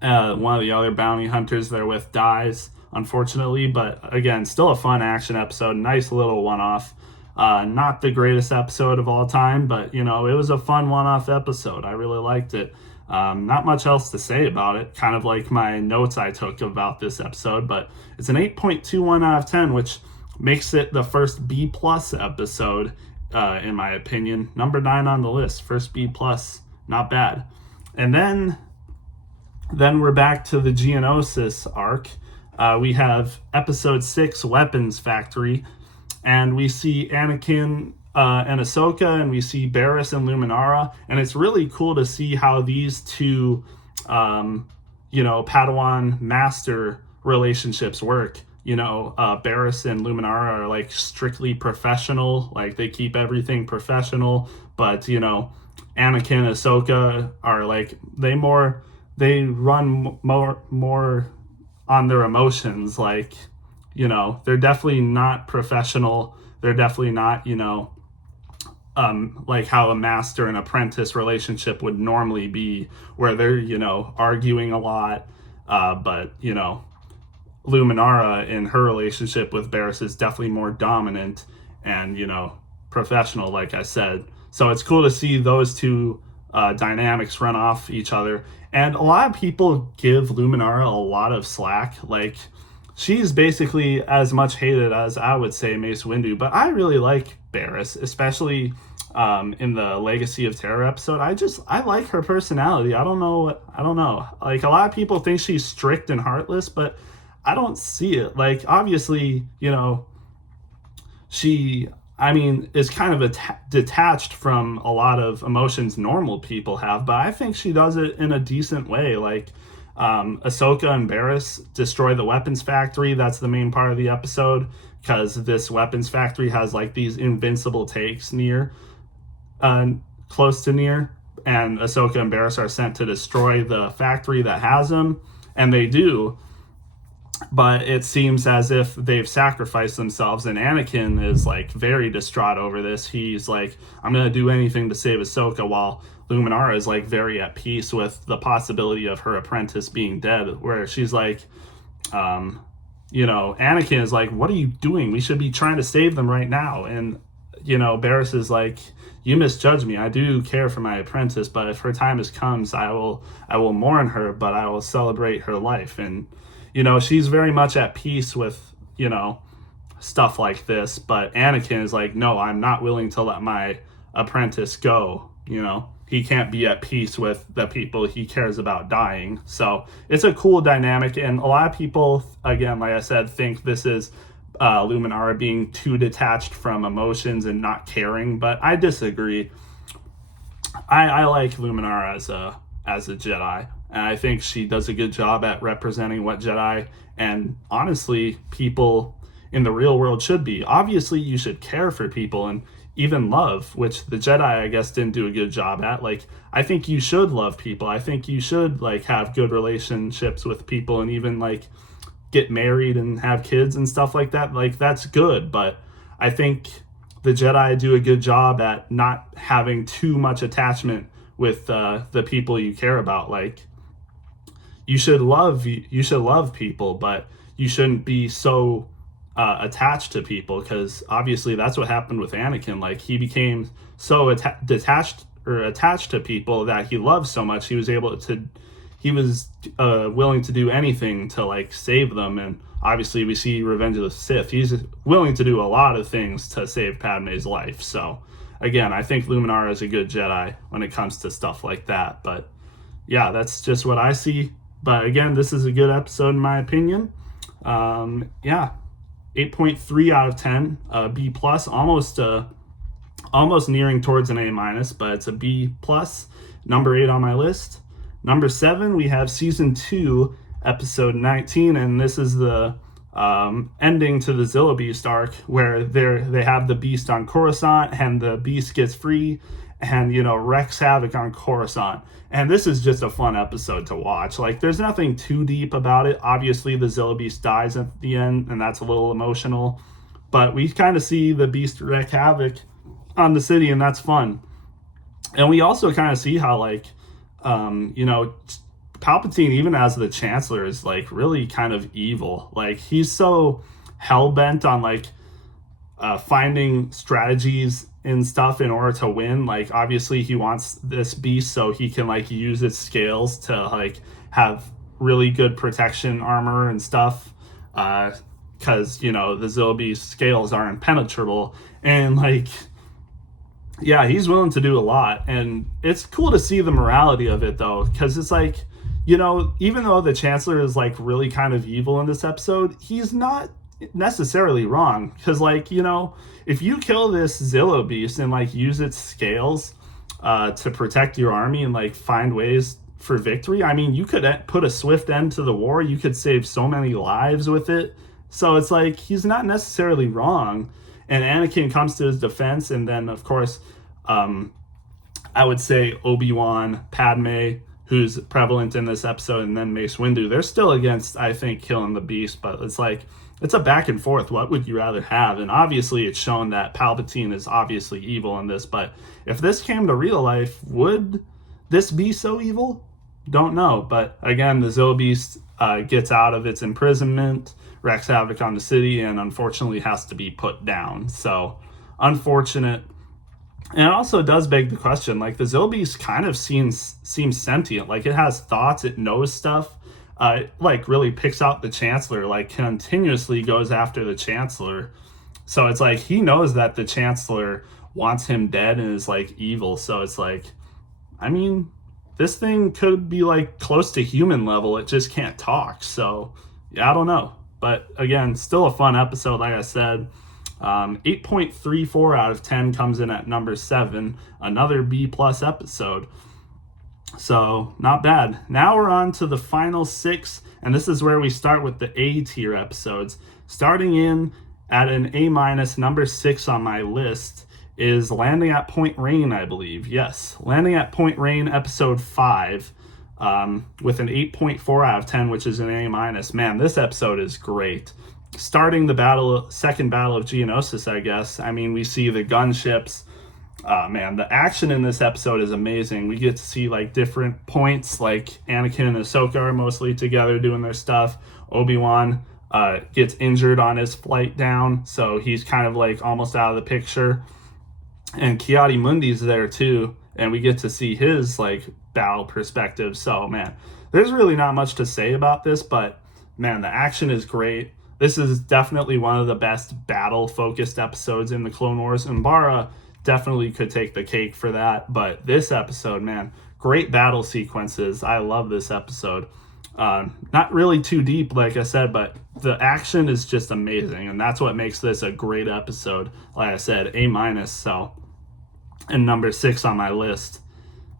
One of the other bounty hunters they're with dies, unfortunately, but again, still a fun action episode. Nice little one-off. Not the greatest episode of all time, but, it was a fun one-off episode. I really liked it. Not much else to say about it, kind of like my notes I took about this episode, but it's an 8.21 out of 10, which makes it the first B+ episode, in my opinion. Number 9 on the list, first B+, not bad. And then we're back to the Geonosis arc. We have episode 6, Weapons Factory, and we see Anakin and Ahsoka, and we see Barriss and Luminara, and it's really cool to see how these two, Padawan master relationships work. Barriss and Luminara are, like, strictly professional, like, they keep everything professional, but, Anakin and Ahsoka are, like, they run more on their emotions, like, they're definitely not professional. They're definitely not, like how a master and apprentice relationship would normally be, where they're, arguing a lot. But, Luminara in her relationship with Barriss is definitely more dominant and, professional, like I said. So it's cool to see those two dynamics run off each other. And a lot of people give Luminara a lot of slack. Like, she's basically as much hated as I would say Mace Windu, but I really like Barriss, especially in the Legacy of Terror episode. I like her personality. I don't know. Like, a lot of people think she's strict and heartless, but I don't see it. Like, obviously, she, is kind of detached from a lot of emotions normal people have, but I think she does it in a decent way. Like, Ahsoka and Barriss destroy the weapons factory. That's the main part of the episode, because this weapons factory has like these invincible takes close to near, and Ahsoka and Barriss are sent to destroy the factory that has them, and they do. But it seems as if they've sacrificed themselves, and Anakin is like very distraught over this. He's like, I'm gonna do anything to save Ahsoka, while Luminara is like very at peace with the possibility of her apprentice being dead, where she's like, Anakin is like, what are you doing? We should be trying to save them right now. And Barriss is like, you misjudge me. I do care for my apprentice, but if her time comes, I will mourn her, but I will celebrate her life. And she's very much at peace with, stuff like this. But Anakin is like, no, I'm not willing to let my apprentice go. He can't be at peace with the people he cares about dying. So it's a cool dynamic. And a lot of people, again, like I said, think this is Luminara being too detached from emotions and not caring. But I disagree. I like Luminara as a Jedi. And I think she does a good job at representing what Jedi and honestly people in the real world should be. Obviously, you should care for people and even love, which the Jedi, I guess, didn't do a good job at. Like, I think you should love people. I think you should like have good relationships with people and even like get married and have kids and stuff like that. Like, that's good. But I think the Jedi do a good job at not having too much attachment with the people you care about. Like, you should love people, but you shouldn't be so attached to people, because obviously that's what happened with Anakin. Like, he became so attached to people that he loved so much, he was willing to do anything to like save them. And obviously we see Revenge of the Sith, he's willing to do a lot of things to save Padme's life. So again, I think Luminara is a good Jedi when it comes to stuff like that. But yeah, that's just what I see. But again, this is a good episode in my opinion. 8.3 out of 10, B plus, almost nearing towards an A-, but it's a B plus, number 8 on my list. Number 7, we have season 2, episode 19, and this is the ending to the Zilla Beast arc, where they have the Beast on Coruscant, and the Beast gets free, and wreaks havoc on Coruscant. And this is just a fun episode to watch. Like, there's nothing too deep about it. Obviously, the Zilla Beast dies at the end, and that's a little emotional. But we kind of see the Beast wreak havoc on the city, and that's fun. And we also kind of see how, like, Palpatine, even as the Chancellor, is, like, really kind of evil. Like, he's so hell-bent on, like, finding strategies and stuff in order to win. Like, obviously he wants this beast so he can like use its scales to like have really good protection armor and stuff, because the Zilla Beast scales are impenetrable. And like, yeah, he's willing to do a lot, and it's cool to see the morality of it though, because it's like, even though the Chancellor is like really kind of evil in this episode, he's not necessarily wrong, because like, if you kill this Zilla Beast and like use its scales to protect your army and like find ways for victory, you could put a swift end to the war. You could save so many lives with it. So it's like, he's not necessarily wrong. And Anakin comes to his defense, and then of course I would say Obi-Wan, Padme, who's prevalent in this episode, and then Mace Windu, they're still against, I think, killing the Beast. But it's like, it's a back and forth. What would you rather have? And obviously it's shown that Palpatine is obviously evil in this, but if this came to real life, would this be so evil? Don't know. But again, the Zilla Beast gets out of its imprisonment, wreaks havoc on the city, and unfortunately has to be put down. So unfortunate. And it also does beg the question, like the Zilbeast kind of seems sentient, like it has thoughts, it knows stuff. It like really picks out the Chancellor, like continuously goes after the Chancellor. So it's like he knows that the Chancellor wants him dead and is like evil. So it's like, I mean, this thing could be like close to human level. It just can't talk. So yeah, I don't know. But again, still a fun episode, like I said. 8.34 out of 10 comes in at number 7, another B plus episode. So not bad. Now we're on to the final 6, and this is where we start with the A tier episodes. Starting in at an A minus, number 6 on my list is Landing at Point Rain, I believe. Yes, Landing at Point Rain, episode 5, with an 8.4 out of 10, which is an A minus. Man, this episode is great. Starting the second battle of Geonosis, I guess. I mean, we see the gunships. Man, the action in this episode is amazing. We get to see like different points, like Anakin and Ahsoka are mostly together doing their stuff. Obi-Wan gets injured on his flight down, so he's kind of like almost out of the picture. And Ki-Adi-Mundi's there too, and we get to see his like battle perspective. So man, there's really not much to say about this, but man, the action is great. This is definitely one of the best battle-focused episodes in the Clone Wars. Umbara definitely could take the cake for that. But this episode, man, great battle sequences. I love this episode. Not really too deep, like I said, but the action is just amazing. And that's what makes this a great episode. Like I said, A minus, so. And number 6 on my list.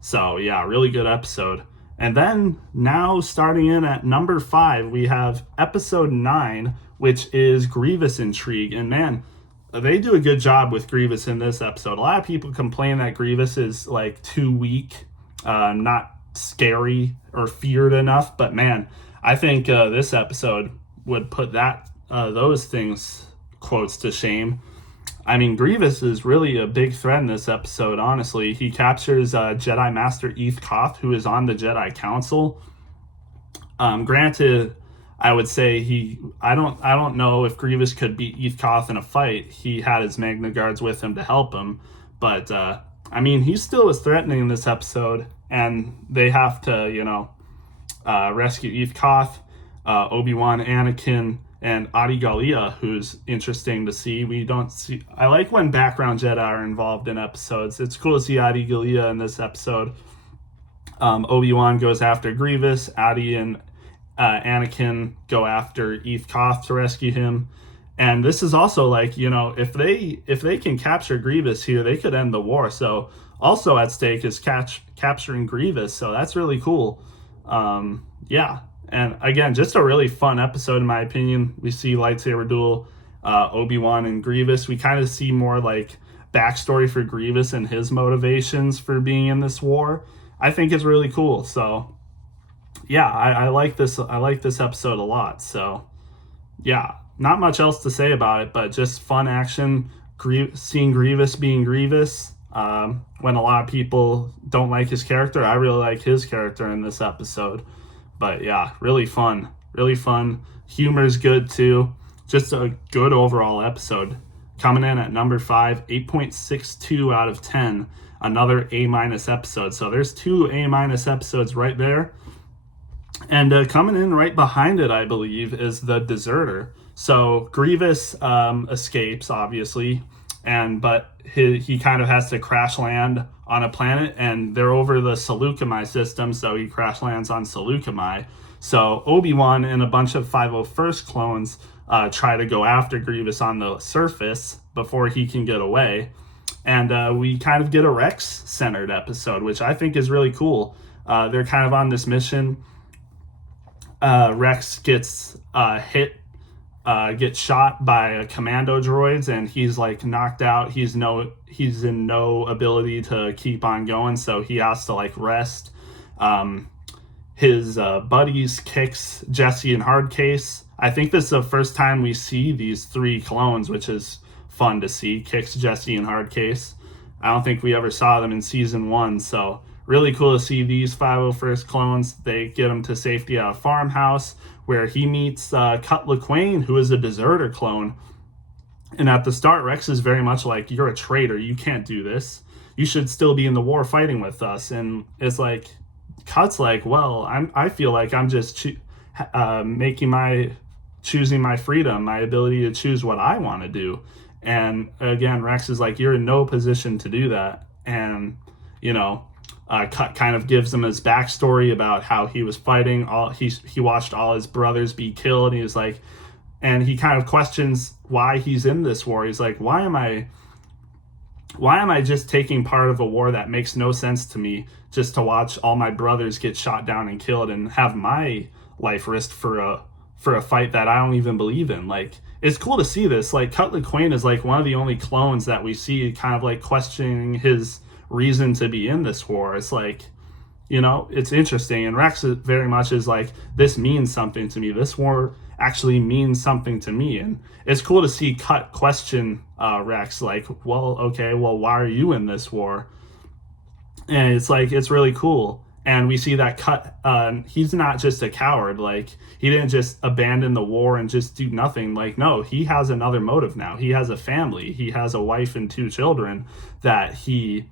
So, yeah, really good episode. And then now starting in at number 5, we have episode 9, which is Grievous Intrigue. And man, they do a good job with Grievous in this episode. A lot of people complain that Grievous is like too weak, not scary or feared enough. But man, I think this episode would put those things, quotes, to shame. I mean, Grievous is really a big threat in this episode, honestly. He captures Jedi Master Eth Koth, who is on the Jedi Council. Granted, I would say I don't know if Grievous could beat Eth Koth in a fight. He had his Magna Guards with him to help him. But, I mean, he still is threatening in this episode, and they have to, rescue Eth Koth, Obi-Wan, Anakin, and Adi Gallia, who's interesting to see. I like when background Jedi are involved in episodes. It's cool to see Adi Gallia in this episode. Obi-Wan goes after Grievous. Adi and Anakin go after Eth Koth to rescue him. And this is also like, if they can capture Grievous here, they could end the war. So also at stake is capturing Grievous. So that's really cool. Yeah. And again, just a really fun episode in my opinion. We see lightsaber duel, Obi-Wan and Grievous. We kind of see more like backstory for Grievous and his motivations for being in this war. I think it's really cool. So yeah, I like this. I like this episode a lot. So yeah, not much else to say about it, but just fun action. Seeing Grievous being Grievous. When a lot of people don't like his character, I really like his character in this episode. But yeah, really fun. Really fun. Humor's good too. Just a good overall episode. Coming in at number 5, 8.62 out of 10. Another A minus episode. So there's 2 A minus episodes right there. And coming in right behind it, I believe, is The Deserter. So Grievous escapes, obviously, but he kind of has to crash land on a planet, and they're over the Seleucami system, so he crash lands on Seleucami. So Obi-Wan and a bunch of 501st clones try to go after Grievous on the surface before he can get away. And we kind of get a Rex-centered episode, which I think is really cool. They're kind of on this mission. Rex gets gets shot by commando droids, and he's like knocked out. He's in no ability to keep on going, so he has to like rest. His buddies Kix, Jesse, and Hardcase. I think this is the first time we see these 3 clones, which is fun to see. Kix, Jesse, and Hardcase. I don't think we ever saw them in season 1, so really cool to see these 501st clones. They get him to safety at a farmhouse where he meets Cut Lawquane, who is a deserter clone. And at the start, Rex is very much like, you're a traitor, you can't do this. you should still be in the war fighting with us. And it's like, Cut's like, well, I feel like I'm just choosing my freedom, my ability to choose what I want to do. And again, Rex is like, you're in no position to do that. And, Cut kind of gives him his backstory about how he was fighting. He watched all his brothers be killed. And he was like, and he kind of questions why he's in this war. He's like, why am I just taking part of a war that makes no sense to me, just to watch all my brothers get shot down and killed and have my life risked for a fight that I don't even believe in? Like, it's cool to see this. Like, Cutler Quain is like one of the only clones that we see kind of like questioning his reason to be in this war. It's like, it's interesting. And Rex very much is like, this means something to me. This war actually means something to me. And it's cool to see Cut question Rex, like, well, okay, well, why are you in this war? And it's like, it's really cool. And we see that Cut, he's not just a coward. Like, he didn't just abandon the war and just do nothing. Like, no, he has another motive now. He has a family. He has a wife and 2 children that he,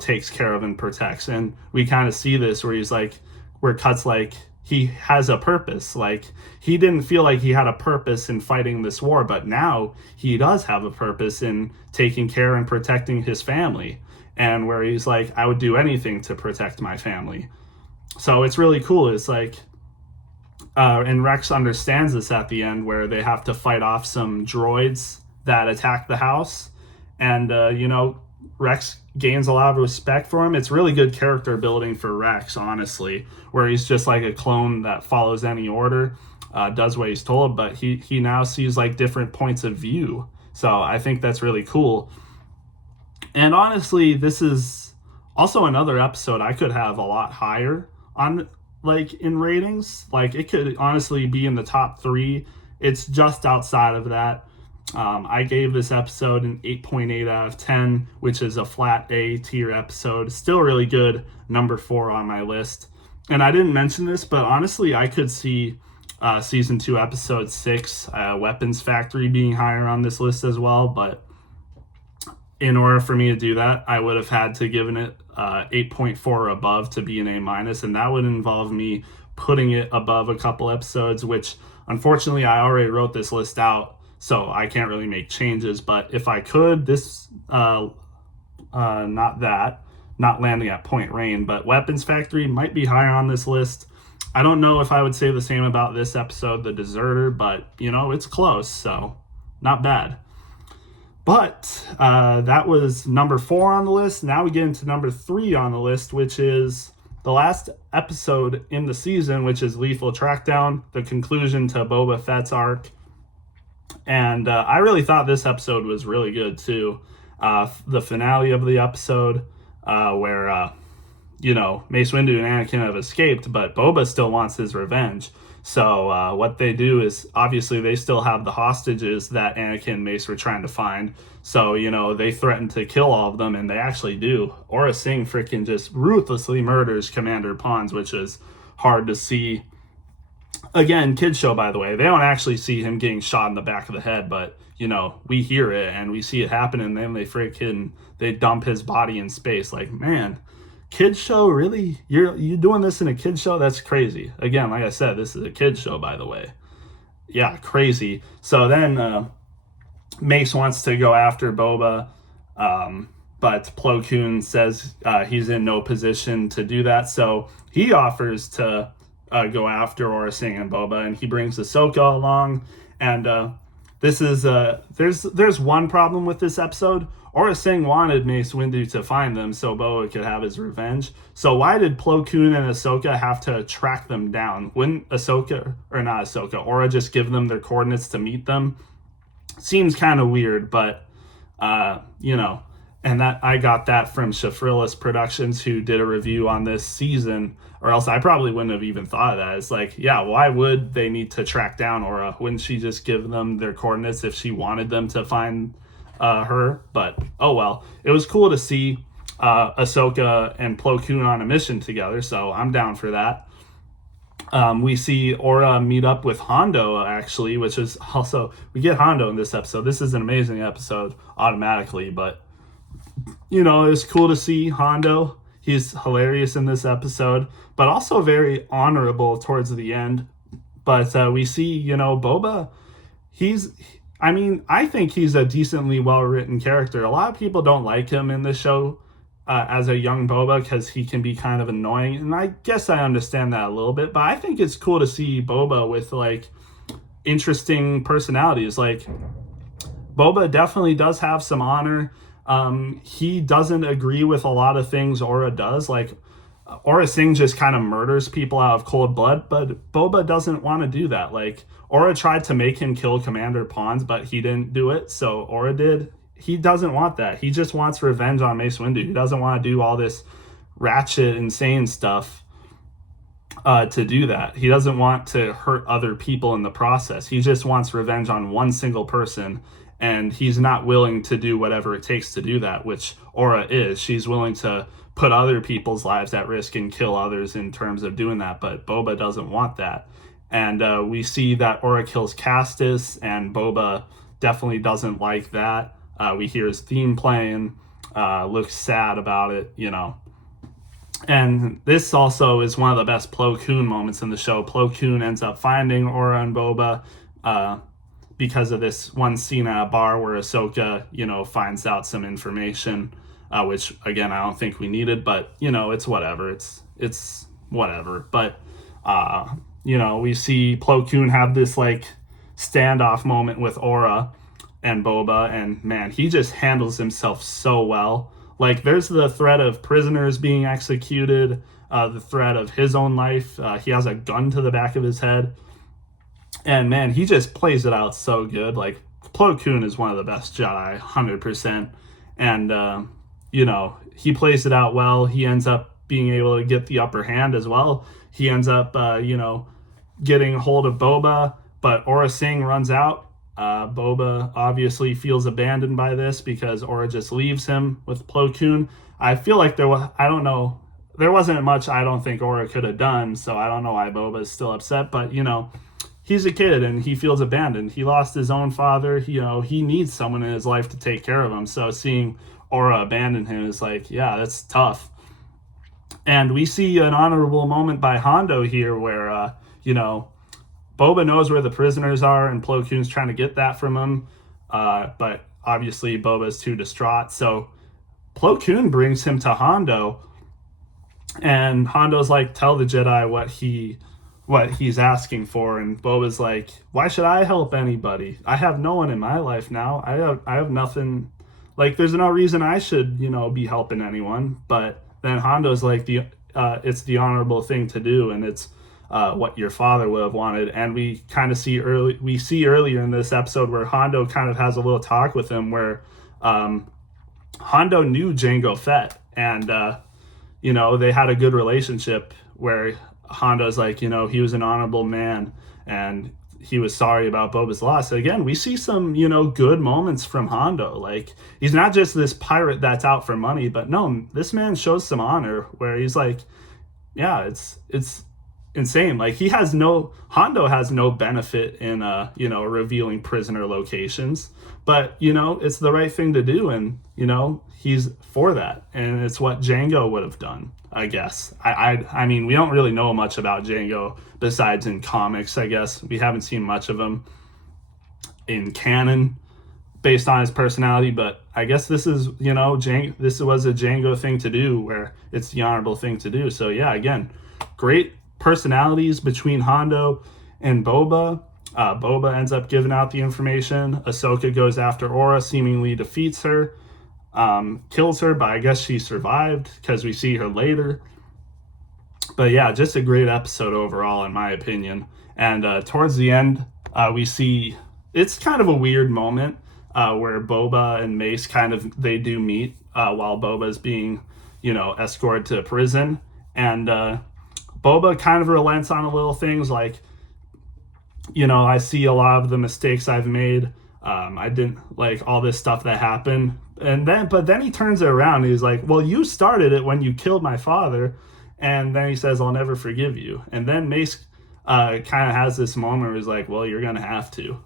takes care of and protects. And we kind of see this where Cut's like, he has a purpose. Like, he didn't feel like he had a purpose in fighting this war, but now he does have a purpose in taking care and protecting his family. And where he's like, I would do anything to protect my family. So it's really cool. It's like, and Rex understands this at the end, where they have to fight off some droids that attack the house. And, Rex gains a lot of respect for him. It's really good character building for Rex, honestly, where he's just like a clone that follows any order, does what he's told, but he now sees like different points of view. So I think that's really cool. And honestly, this is also another episode I could have a lot higher on, like, in ratings. Like, it could honestly be in the top 3. It's just outside of that. I gave this episode an 8.8 out of 10, which is a flat A tier episode. Still really good, number 4 on my list. And I didn't mention this, but honestly, I could see season 2, episode 6, Weapons Factory, being higher on this list as well. But in order for me to do that, I would have had to given it 8.4 or above to be an A-, and that would involve me putting it above a couple episodes, which unfortunately I already wrote this list out, so I can't really make changes. But if I could, this not landing at Point Rain, but Weapons Factory might be higher on this list. I don't know if I would say the same about this episode, The Deserter, but it's close, so not bad. But that was number 4 on the list. Now we get into number 3 on the list, which is the last episode in the season, which is Lethal Trackdown, the conclusion to Boba Fett's arc. And I really thought this episode was really good too. The finale of the episode, where Mace Windu and Anakin have escaped, but Boba still wants his revenge. So what they do is, obviously, they still have the hostages that Anakin and Mace were trying to find. So, they threaten to kill all of them, and they actually do. Aurra Sing freaking just ruthlessly murders Commander Pons, which is hard to see. Again, kids show, by the way. They don't actually see him getting shot in the back of the head, but, we hear it, and we see it happen, and then they dump his body in space. Like, man, kids show, really? You doing this in a kids show? That's crazy. Again, like I said, this is a kids show, by the way. Yeah, crazy. So then Mace wants to go after Boba, but Plo Koon says he's in no position to do that. So he offers to go after Aurra Sing and Boba, and he brings Ahsoka along. And this is there's one problem with this episode. Aurra Sing wanted Mace Windu to find them so Boba could have his revenge. So why did Plo Koon and Ahsoka have to track them down? Wouldn't Aurra just give them their coordinates to meet them? Seems kind of weird, but and that I got that from Shafrillis Productions, who did a review on this season, or else I probably wouldn't have even thought of that. It's like, yeah, why would they need to track down Aurra? Wouldn't she just give them their coordinates if she wanted them to find her? But oh well. It was cool to see Ahsoka and Plo Koon on a mission together, so I'm down for that. We see Aurra meet up with Hondo, actually, which is also, we get Hondo in this episode. This is an amazing episode automatically, but you know, it's cool to see Hondo. He's hilarious in this episode, but also very honorable towards the end. But we see, you know, Boba, he's, I mean, I think he's a decently well written character. A lot of people don't like him in the show as a young Boba because he can be kind of annoying. And I guess I understand that a little bit, but I think it's cool to see Boba with like interesting personalities. Like, Boba definitely does have some honor. He doesn't agree with a lot of things Aura does. Like, Aura Singh just kind of murders people out of cold blood, but Boba doesn't want to do that. Like, Aura tried to make him kill Commander Pons, but he didn't do it, so Aura did. He doesn't want that. He just wants revenge on Mace Windu. He doesn't want to do all this ratchet, insane stuff to do that. He doesn't want to hurt other people in the process. He just wants revenge on one single person, and he's not willing to do whatever it takes to do that, which Aura is. She's willing to put other people's lives at risk and kill others in terms of doing that, but Boba doesn't want that. And we see that Aura kills Castus, and Boba definitely doesn't like that. We hear his theme playing, looks sad about it, you know. And this also is one of the best Plo Koon moments in the show. Plo Koon ends up finding Aura and Boba because of this one scene at a bar where Ahsoka, you know, finds out some information, which, again, I don't think we needed, but, you know, it's whatever. It's whatever. But, you know, we see Plo Koon have this, like, standoff moment with Aura and Boba, and, man, he just handles himself so well. Like, there's the threat of prisoners being executed, the threat of his own life. He has a gun to the back of his head. And, man, he just plays it out so good. Like, Plo Koon is one of the best Jedi, 100%. And, you know, he plays it out well. He ends up being able to get the upper hand as well. He ends up, you know, getting hold of Boba, but Aura Singh runs out. Boba obviously feels abandoned by this because Aura just leaves him with Plo Koon. I feel like there wasn't much I don't think Aura could have done, so I don't know why Boba is still upset, but, you know, he's a kid and he feels abandoned. He lost his own father. You know, he needs someone in his life to take care of him, so seeing Aura abandon him is like, yeah, that's tough. And we see an honorable moment by Hondo here where, you know, Boba knows where the prisoners are, and Plo Koon's trying to get that from him. But obviously, Boba's too distraught. So Plo Koon brings him to Hondo, and Hondo's like, tell the Jedi what he's asking for. And Boba's like, why should I help anybody? I have no one in my life now. I have nothing. Like, there's no reason I should, you know, be helping anyone. But then Hondo's like, it's the honorable thing to do, and it's what your father would have wanted. And we kind of see earlier in this episode where Hondo kind of has a little talk with him where Hondo knew Jango Fett, and you know, they had a good relationship where Hondo's like, you know, he was an honorable man and he was sorry about Boba's loss. So again, we see some, you know, good moments from Hondo. Like, he's not just this pirate that's out for money, but no, this man shows some honor where he's like, yeah, it's insane. Like, Hondo has no benefit in you know, revealing prisoner locations, but, you know, it's the right thing to do, and, you know, he's for that, and it's what Jango would have done, I guess. I mean, we don't really know much about Jango besides in comics. I guess we haven't seen much of him in canon based on his personality, but I guess this is, you know, this was a Jango thing to do where it's the honorable thing to do. So yeah, again, great personalities between Hondo and Boba. Boba ends up giving out the information. Ahsoka goes after Aura, seemingly defeats her, kills her, but I guess she survived because we see her later. But yeah, just a great episode overall, in my opinion. And towards the end, we see it's kind of a weird moment where Boba and Mace they do meet while Boba's being, you know, escorted to prison. And Boba kind of relents on a little things like, you know, I see a lot of the mistakes I've made. I didn't like all this stuff that happened. But then he turns it around. And he's like, well, you started it when you killed my father. And then he says, I'll never forgive you. And then Mace kind of has this moment where he's like, well, you're going to have to.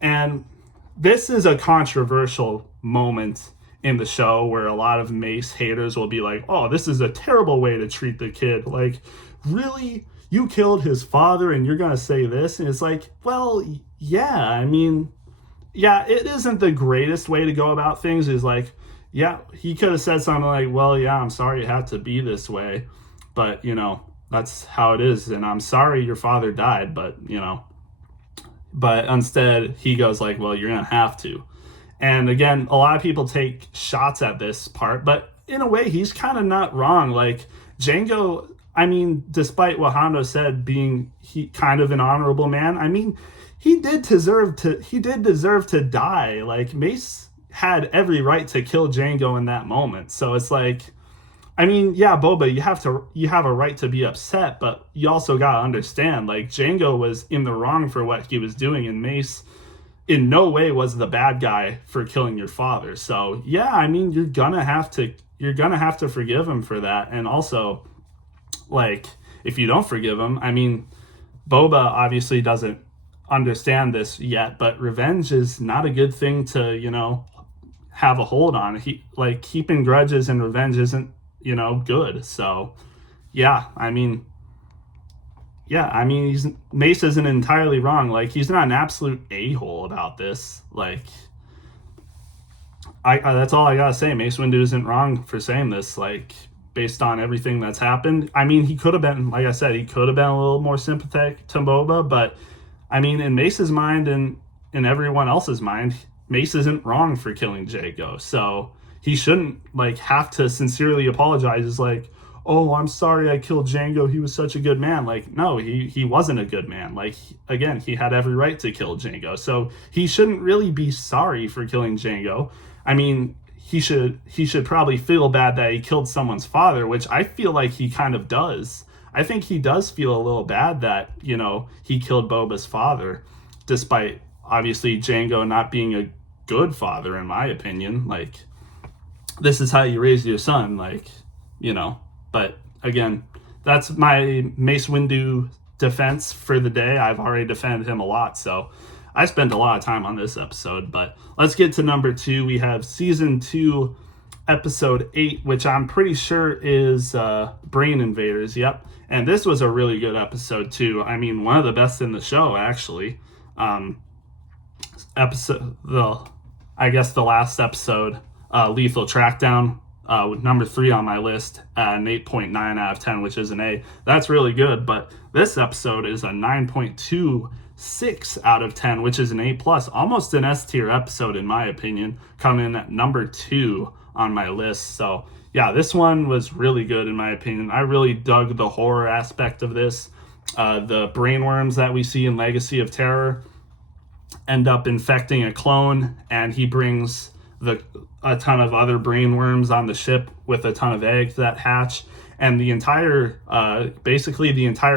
And this is a controversial moment in the show where a lot of Mace haters will be like, oh, this is a terrible way to treat the kid. Like, really? You killed his father and you're going to say this? And it's like, well, yeah, I mean, yeah, it isn't the greatest way to go about things. Is like, yeah, he could have said something like, well, yeah, I'm sorry it had to be this way, but, you know, that's how it is. And I'm sorry your father died, but, you know, but instead he goes like, well, you're going to have to. And again, a lot of people take shots at this part, but in a way, he's kind of not wrong. Like, Django, I mean, despite what Hondo said, being kind of an honorable man, I mean, he did deserve to die. Like, Mace had every right to kill Django in that moment. So it's like, I mean, yeah, Boba, you have a right to be upset, but you also gotta understand, like, Django was in the wrong for what he was doing, and Mace in no way was the bad guy for killing your father. So yeah, I mean, you're gonna have to forgive him for that. And also, like, if you don't forgive him, I mean, Boba obviously doesn't understand this yet, but revenge is not a good thing to, you know, have a hold on. Keeping grudges and revenge isn't, you know, good. So yeah, I mean, Mace isn't entirely wrong. Like, he's not an absolute a-hole about this. Like, I that's all I gotta say. Mace Windu isn't wrong for saying this. Like, based on everything that's happened, I mean, he could have been, like I said, he could have been a little more sympathetic to Boba, but I mean, in Mace's mind and in everyone else's mind, Mace isn't wrong for killing Django. So he shouldn't, like, have to sincerely apologize. It's like, oh, I'm sorry I killed Django. He was such a good man. Like, no, he wasn't a good man. Like, again, he had every right to kill Django. So he shouldn't really be sorry for killing Django. I mean, he should probably feel bad that he killed someone's father, which I feel like he kind of does. I think he does feel a little bad that, you know, he killed Boba's father, despite obviously Django not being a good father, in my opinion. Like, this is how you raise your son, like, you know. But again, that's my Mace Windu defense for the day. I've already defended him a lot, so I spent a lot of time on this episode. But let's get to number 2. We have season 2, episode 8, which I'm pretty sure is Brain Invaders. Yep. And this was a really good episode too. I mean, one of the best in the show, actually. The last episode, Lethal Trackdown, with number 3 on my list, an 8.9 out of 10, which is an A. That's really good, but this episode is a 9.26 out of 10, which is an A+, almost an S tier episode in my opinion, coming in at number 2 on my list. So yeah, this one was really good in my opinion. I really dug the horror aspect of this. The brainworms that we see in Legacy of Terror end up infecting a clone, and he brings a ton of other brainworms on the ship with a ton of eggs that hatch, and the entire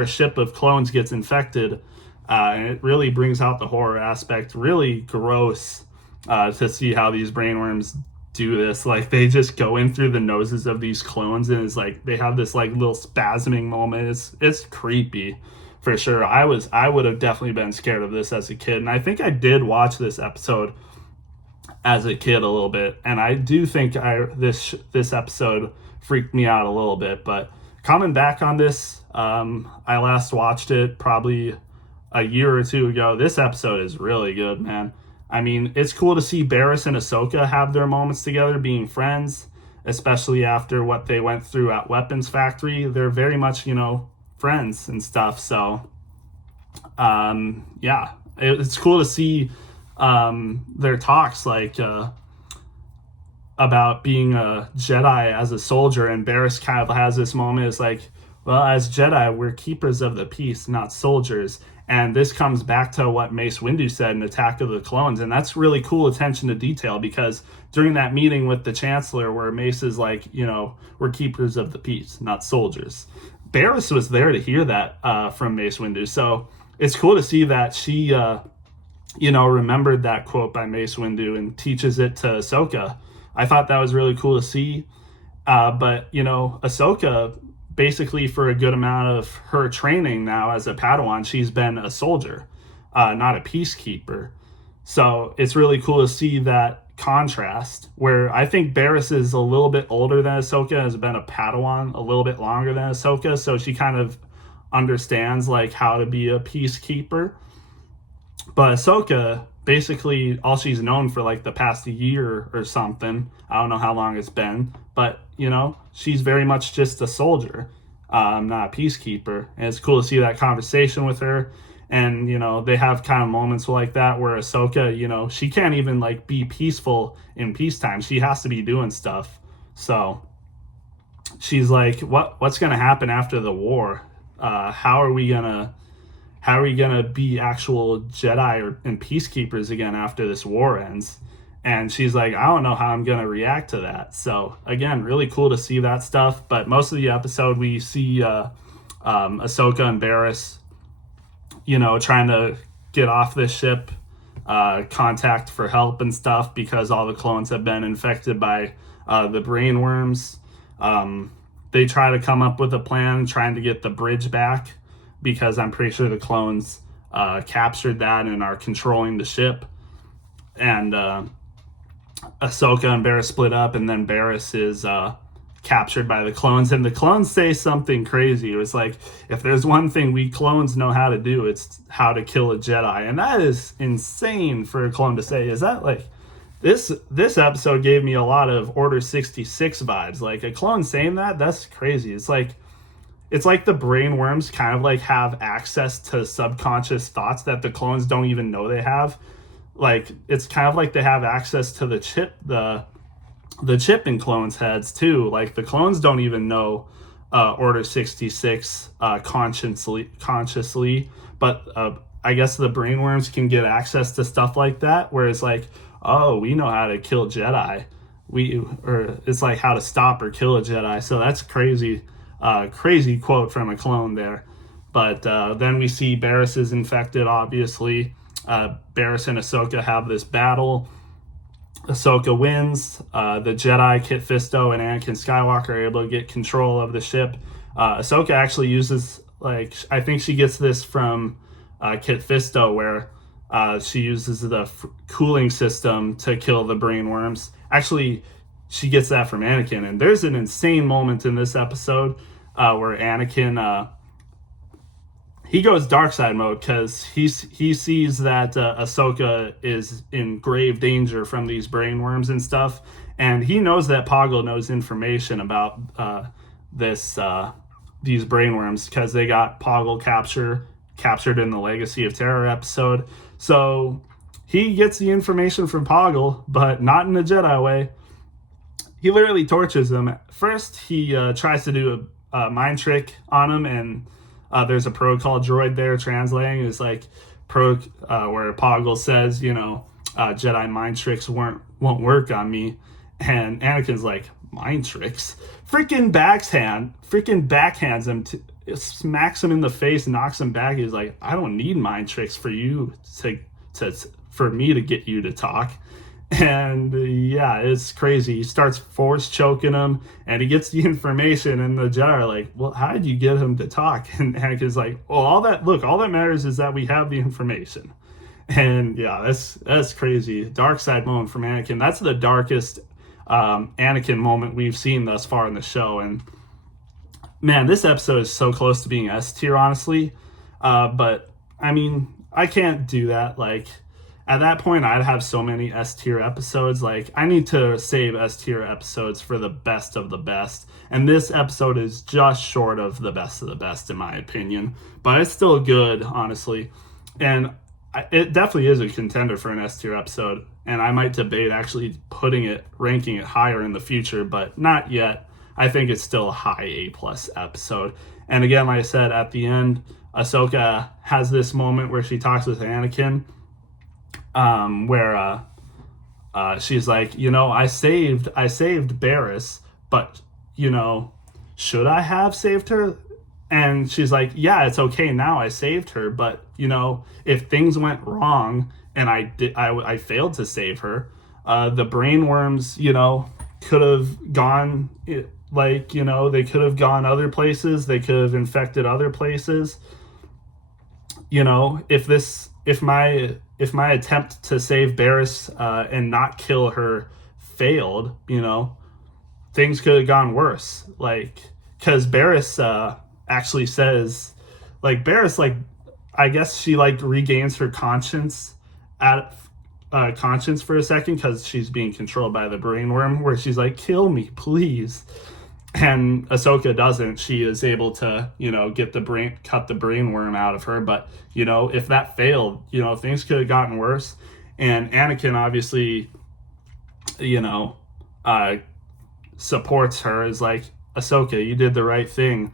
ship of clones gets infected, and it really brings out the horror aspect. Really gross to see how these brainworms do this. Like, they just go in through the noses of these clones, and it's like they have this like little spasming moment. It's creepy for sure. I would have definitely been scared of this as a kid, and I think I did watch this episode as a kid a little bit, and I do think this episode freaked me out a little bit. But coming back on this, I last watched it probably a year or two ago. This episode is really good, man. I mean, it's cool to see Barriss and Ahsoka have their moments together, being friends, especially after what they went through at Weapons Factory. They're very much, you know, friends and stuff. So, yeah, it's cool to see their talks, like, about being a Jedi as a soldier. And Barriss kind of has this moment. It's like, well, as Jedi, we're keepers of the peace, not soldiers. And this comes back to what Mace Windu said in Attack of the Clones. And that's really cool attention to detail, because during that meeting with the Chancellor where Mace is like, you know, we're keepers of the peace, not soldiers, Barriss was there to hear that from Mace Windu. So it's cool to see that she, you know, remembered that quote by Mace Windu and teaches it to Ahsoka. I thought that was really cool to see. But, you know, Ahsoka, basically for a good amount of her training now as a Padawan, she's been a soldier, not a peacekeeper. So it's really cool to see that contrast where I think Barriss is a little bit older than Ahsoka, has been a Padawan a little bit longer than Ahsoka, so she kind of understands like how to be a peacekeeper. But Ahsoka, basically all she's known for like the past year or something, I don't know how long it's been, but you know, she's very much just a soldier, not a peacekeeper. And it's cool to see that conversation with her. And, you know, they have kind of moments like that where Ahsoka, you know, she can't even like be peaceful in peacetime. She has to be doing stuff. So she's like, what's going to happen after the war? How are we gonna be actual Jedi and peacekeepers again after this war ends? And she's like, I don't know how I'm gonna react to that. So again, really cool to see that stuff. But most of the episode, we see Ahsoka and Barriss, you know, trying to get off this ship, contact for help and stuff because all the clones have been infected by the brain worms. They try to come up with a plan trying to get the bridge back because I'm pretty sure the clones captured that and are controlling the ship. And Ahsoka and Barriss split up, and then Barriss is captured by the clones, and the clones say something crazy. It was like, if there's one thing we clones know how to do, it's how to kill a Jedi. And that is insane for a clone to say. Is that like this episode gave me a lot of Order 66 vibes. Like a clone saying that, that's crazy. It's like the brain worms kind of like have access to subconscious thoughts that the clones don't even know they have. Like it's kind of like they have access to the chip, the chip in clones' heads too. Like the clones don't even know Order 66 consciously, but I guess the brain worms can get access to stuff like that. Whereas like, oh, we know how to kill Jedi. Or it's like how to stop or kill a Jedi. So that's crazy. Crazy quote from a clone there. But then we see Barriss is infected, obviously. Barriss and Ahsoka have this battle. Ahsoka wins. The Jedi, Kit Fisto and Anakin Skywalker, are able to get control of the ship. Ahsoka actually uses, like, I think she gets this from Kit Fisto, where she uses the cooling system to kill the brain worms. Actually, she gets that from Anakin. And there's an insane moment in this episode where Anakin, he goes dark side mode because he sees that Ahsoka is in grave danger from these brain worms and stuff. And he knows that Poggle knows information about these brain worms because they got Poggle captured in the Legacy of Terror episode. So he gets the information from Poggle, but not in a Jedi way. He literally tortures him. First, he tries to do a mind trick on him, and there's a protocol droid there translating. It's like where Poggle says, you know, Jedi mind tricks won't work on me, and Anakin's like, mind tricks? Freaking backhands him, smacks him in the face, knocks him back. He's like, I don't need mind tricks for you for me to get you to talk. And yeah, it's crazy. He starts force choking him, and he gets the information, and the Jedi are like, well, how did you get him to talk? And Anakin's like, well, all that matters is that we have the information. And yeah, that's crazy. Dark side moment from Anakin. That's the darkest Anakin moment we've seen thus far in the show. And man, this episode is so close to being S tier, honestly. But I mean, I can't do that. Like, at that point, I'd have so many S tier episodes. Like, I need to save S tier episodes for the best of the best. And this episode is just short of the best of the best, in my opinion. But it's still good, honestly. And it definitely is a contender for an S tier episode. And I might debate actually ranking it higher in the future, but not yet. I think it's still a high A+ episode. And again, like I said, at the end, Ahsoka has this moment where she talks with Anakin. Where she's like, you know, I saved Barriss, but, you know, should I have saved her? And she's like, yeah, it's okay now, I saved her, but, you know, if things went wrong and I failed to save her, the brain worms, you know, could have gone, like, you know, they could have gone other places, they could have infected other places. You know, if this if my attempt to save Barriss and not kill her failed, things could have gone worse. Like, because Barriss actually says, like, Barriss, like, I guess she like regains her conscience for a second because she's being controlled by the brainworm, where she's like, kill me, please. And Ahsoka doesn't. She is able to, cut the brainworm out of her. But, if that failed, things could have gotten worse. And Anakin obviously, supports her, is like, Ahsoka, you did the right thing.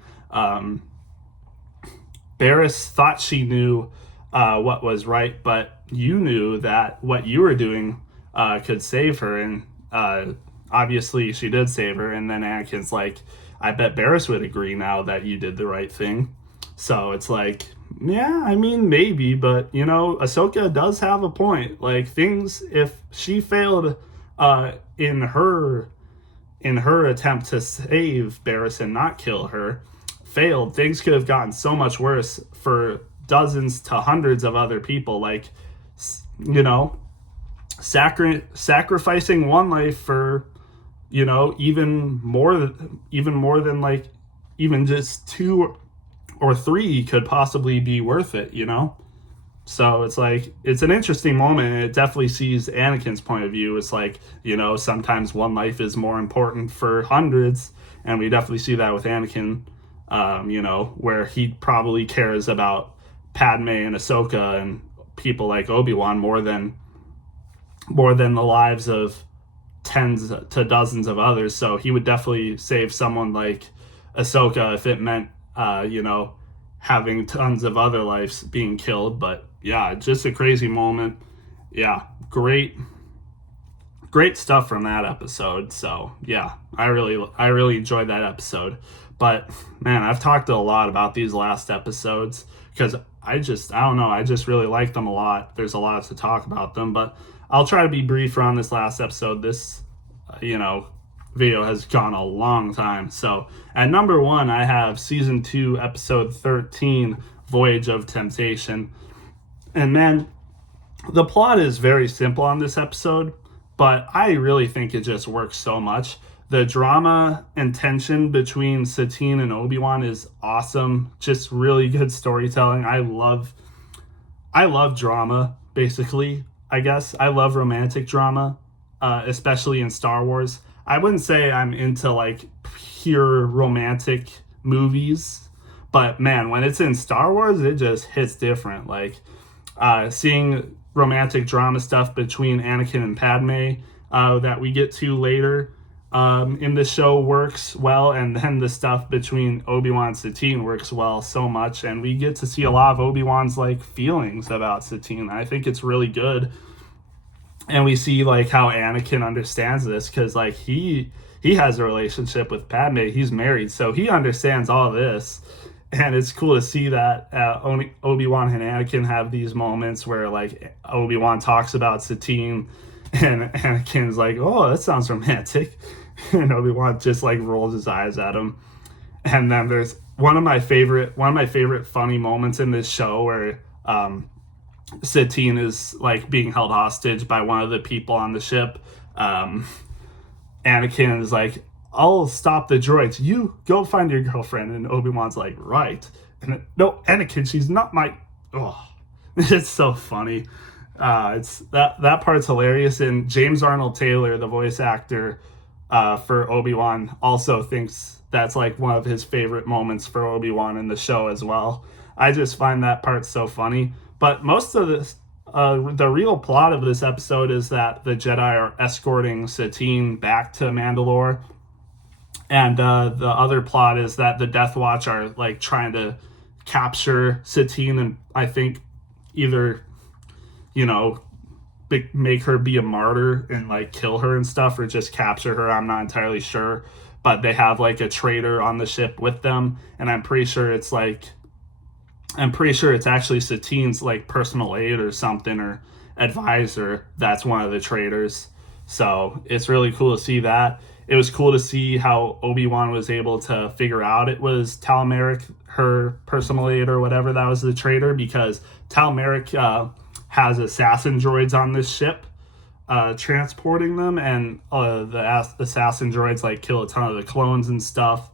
Barriss thought she knew what was right, but you knew that what you were doing could save her. And obviously she did save her. And then Anakin's like, I bet Barriss would agree now that you did the right thing. So it's like, yeah, I mean, maybe, but Ahsoka does have a point. Like, things, if she failed in her attempt to save Barriss and not kill her, failed, things could have gotten so much worse for dozens to hundreds of other people. Like, sacrificing one life for, even more than like even just 2 or 3 could possibly be worth it. So it's like, it's an interesting moment, and it definitely sees Anakin's point of view. It's like, sometimes one life is more important for hundreds, and we definitely see that with Anakin, where he probably cares about Padme and Ahsoka and people like Obi-Wan more than the lives of tens to dozens of others. So he would definitely save someone like Ahsoka if it meant, having tons of other lives being killed. But yeah, just a crazy moment. Yeah, great stuff from that episode. So yeah, I really enjoyed that episode. But man, I've talked a lot about these last episodes because I don't know, I just really like them a lot. There's a lot to talk about them, but I'll try to be briefer on this last episode. This video has gone a long time. So at number 1, I have season 2, episode 13, Voyage of Temptation. And man, the plot is very simple on this episode, but I really think it just works so much. The drama and tension between Satine and Obi-Wan is awesome. Just really good storytelling. I love drama, basically, I guess. I love romantic drama, especially in Star Wars. I wouldn't say I'm into like pure romantic movies, but man, when it's in Star Wars, it just hits different. Like seeing romantic drama stuff between Anakin and Padme that we get to later in the show works well, and then the stuff between Obi-Wan and Satine works well so much, and we get to see a lot of Obi-Wan's like feelings about Satine. I think it's really good. And we see like how Anakin understands this, because like he has a relationship with Padme. He's married, so he understands all this. And it's cool to see that Obi-Wan and Anakin have these moments where like Obi-Wan talks about Satine and Anakin's like, oh, that sounds romantic. And Obi-Wan just like rolls his eyes at him. And then there's one of my favorite funny moments in this show where Satine is like being held hostage by one of the people on the ship. Anakin is like, I'll stop the droids. You go find your girlfriend. And Obi-Wan's like, right. And no, Anakin, she's not my... Oh, it's so funny. It's that part's hilarious. And James Arnold Taylor, the voice actor for Obi-Wan, also thinks that's like one of his favorite moments for Obi-Wan in the show as well. I just find that part so funny. But most of this, the real plot of this episode is that the Jedi are escorting Satine back to Mandalore. And the other plot is that the Death Watch are like trying to capture Satine and I think either, make her be a martyr and like kill her and stuff, or just capture her. I'm not entirely sure. But they have like a traitor on the ship with them. And I'm pretty sure it's actually Satine's like personal aide or something, or advisor that's one of the traitors. So it's really cool to see that. it was cool to see how Obi-Wan was able to figure out it was Tal Merrick, her personal aide or whatever, that was the traitor, because Tal Merrick has assassin droids on this ship transporting them, and the assassin droids like kill a ton of the clones and stuff.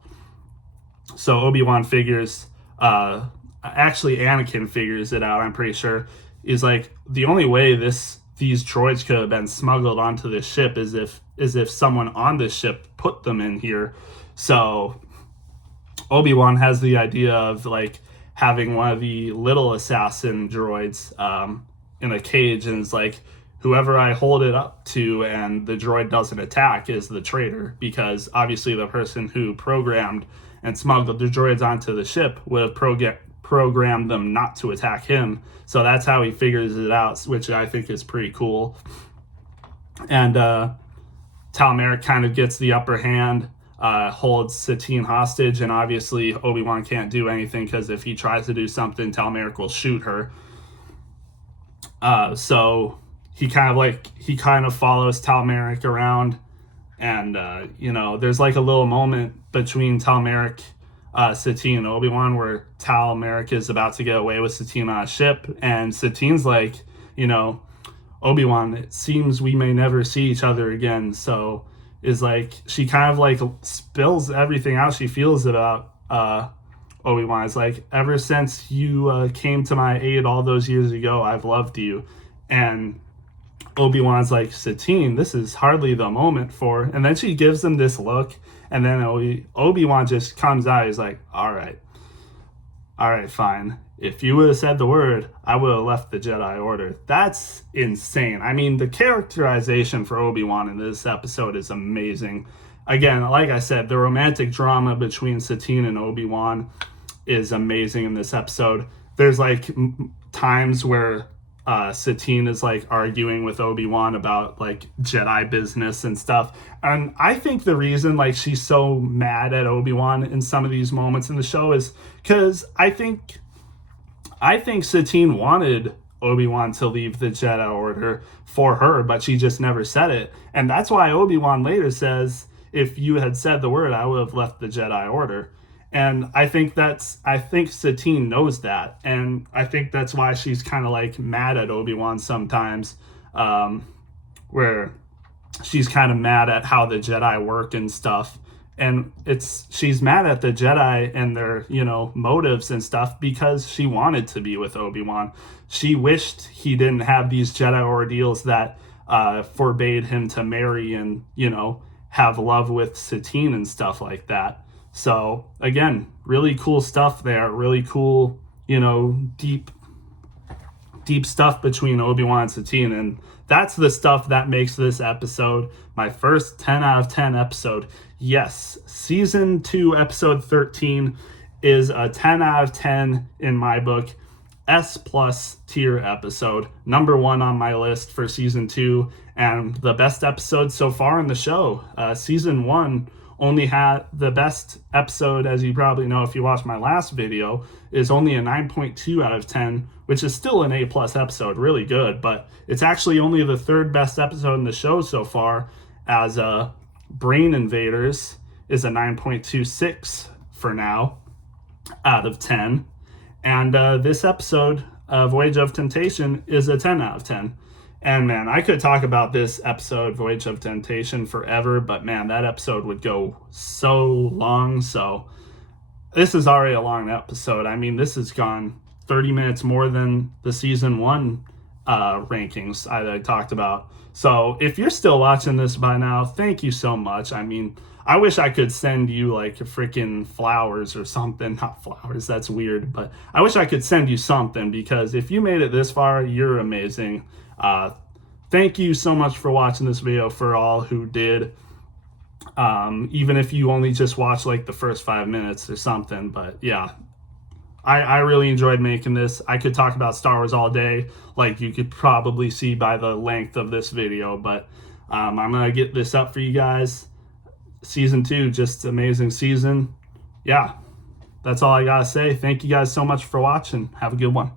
So Obi-Wan figures, actually Anakin figures it out, I'm pretty sure, is like the only way these droids could have been smuggled onto this ship is if someone on this ship put them in here. So Obi-Wan has the idea of like having one of the little assassin droids in a cage, and it's like, whoever I hold it up to and the droid doesn't attack is the traitor, because obviously the person who programmed and smuggled the droids onto the ship would have programmed them not to attack him. So that's how he figures it out, which I think is pretty cool. And Tal Merrick kind of gets the upper hand, holds Satine hostage, and obviously Obi-Wan can't do anything because if he tries to do something, Tal Merrick will shoot her. So he kind of follows Tal Merrick around, and there's like a little moment between Tal Merrick, Satine, and Obi-Wan where Tal Merrick is about to get away with Satine on a ship, and Satine's like, Obi-Wan, it seems we may never see each other again. So is like, she kind of like spills everything out she feels about Obi-Wan. It's like, ever since you came to my aid all those years ago, I've loved you. And Obi-Wan's like, Satine, this is hardly the moment for, and then she gives him this look, and then Obi-Wan just comes out. He's like, all right, fine. If you would have said the word, I would have left the Jedi Order. That's insane. I mean, the characterization for Obi-Wan in this episode is amazing. Again, like I said, the romantic drama between Satine and Obi-Wan is amazing in this episode. There's like times where Satine is like arguing with Obi-Wan about like Jedi business and stuff. And I think the reason like she's so mad at Obi-Wan in some of these moments in the show is because I think Satine wanted Obi-Wan to leave the Jedi Order for her, but she just never said it. And that's why Obi-Wan later says, if you had said the word, I would have left the Jedi Order. And I think Satine knows that. And I think that's why she's kind of like mad at Obi-Wan sometimes, where she's kind of mad at how the Jedi work and stuff. And she's mad at the Jedi and their, motives and stuff because she wanted to be with Obi-Wan. She wished he didn't have these Jedi ordeals that forbade him to marry and, have love with Satine and stuff like that. So again, really cool stuff there. Really cool, deep stuff between Obi-Wan and Satine. And that's the stuff that makes this episode my first 10 out of 10 episode. Yes, season 2, episode 13 is a 10 out of 10 in my book. S+ tier episode, number 1 on my list for season 2, and the best episode so far in the show. Season 1 only had the best episode, as you probably know if you watched my last video, is only a 9.2 out of 10, which is still an A+ episode, really good, but it's actually only the 3rd best episode in the show so far, as Brain Invaders is a 9.26 for now out of 10. And this episode, Voyage of Temptation, is a 10 out of 10. And man, I could talk about this episode, Voyage of Temptation, forever, but man, that episode would go so long. So this is already a long episode. I mean, this has gone 30 minutes more than the season 1 rankings I talked about. So if you're still watching this by now, thank you so much. I mean, I wish I could send you like freaking flowers or something. Not flowers, that's weird, but I wish I could send you something, because if you made it this far, you're amazing. Thank you so much for watching this video, for all who did. Even if you only just watched like the first 5 minutes or something, but yeah. I really enjoyed making this. I could talk about Star Wars all day, like you could probably see by the length of this video, but I'm going to get this up for you guys. Season 2, just amazing season. Yeah, that's all I got to say. Thank you guys so much for watching. Have a good one.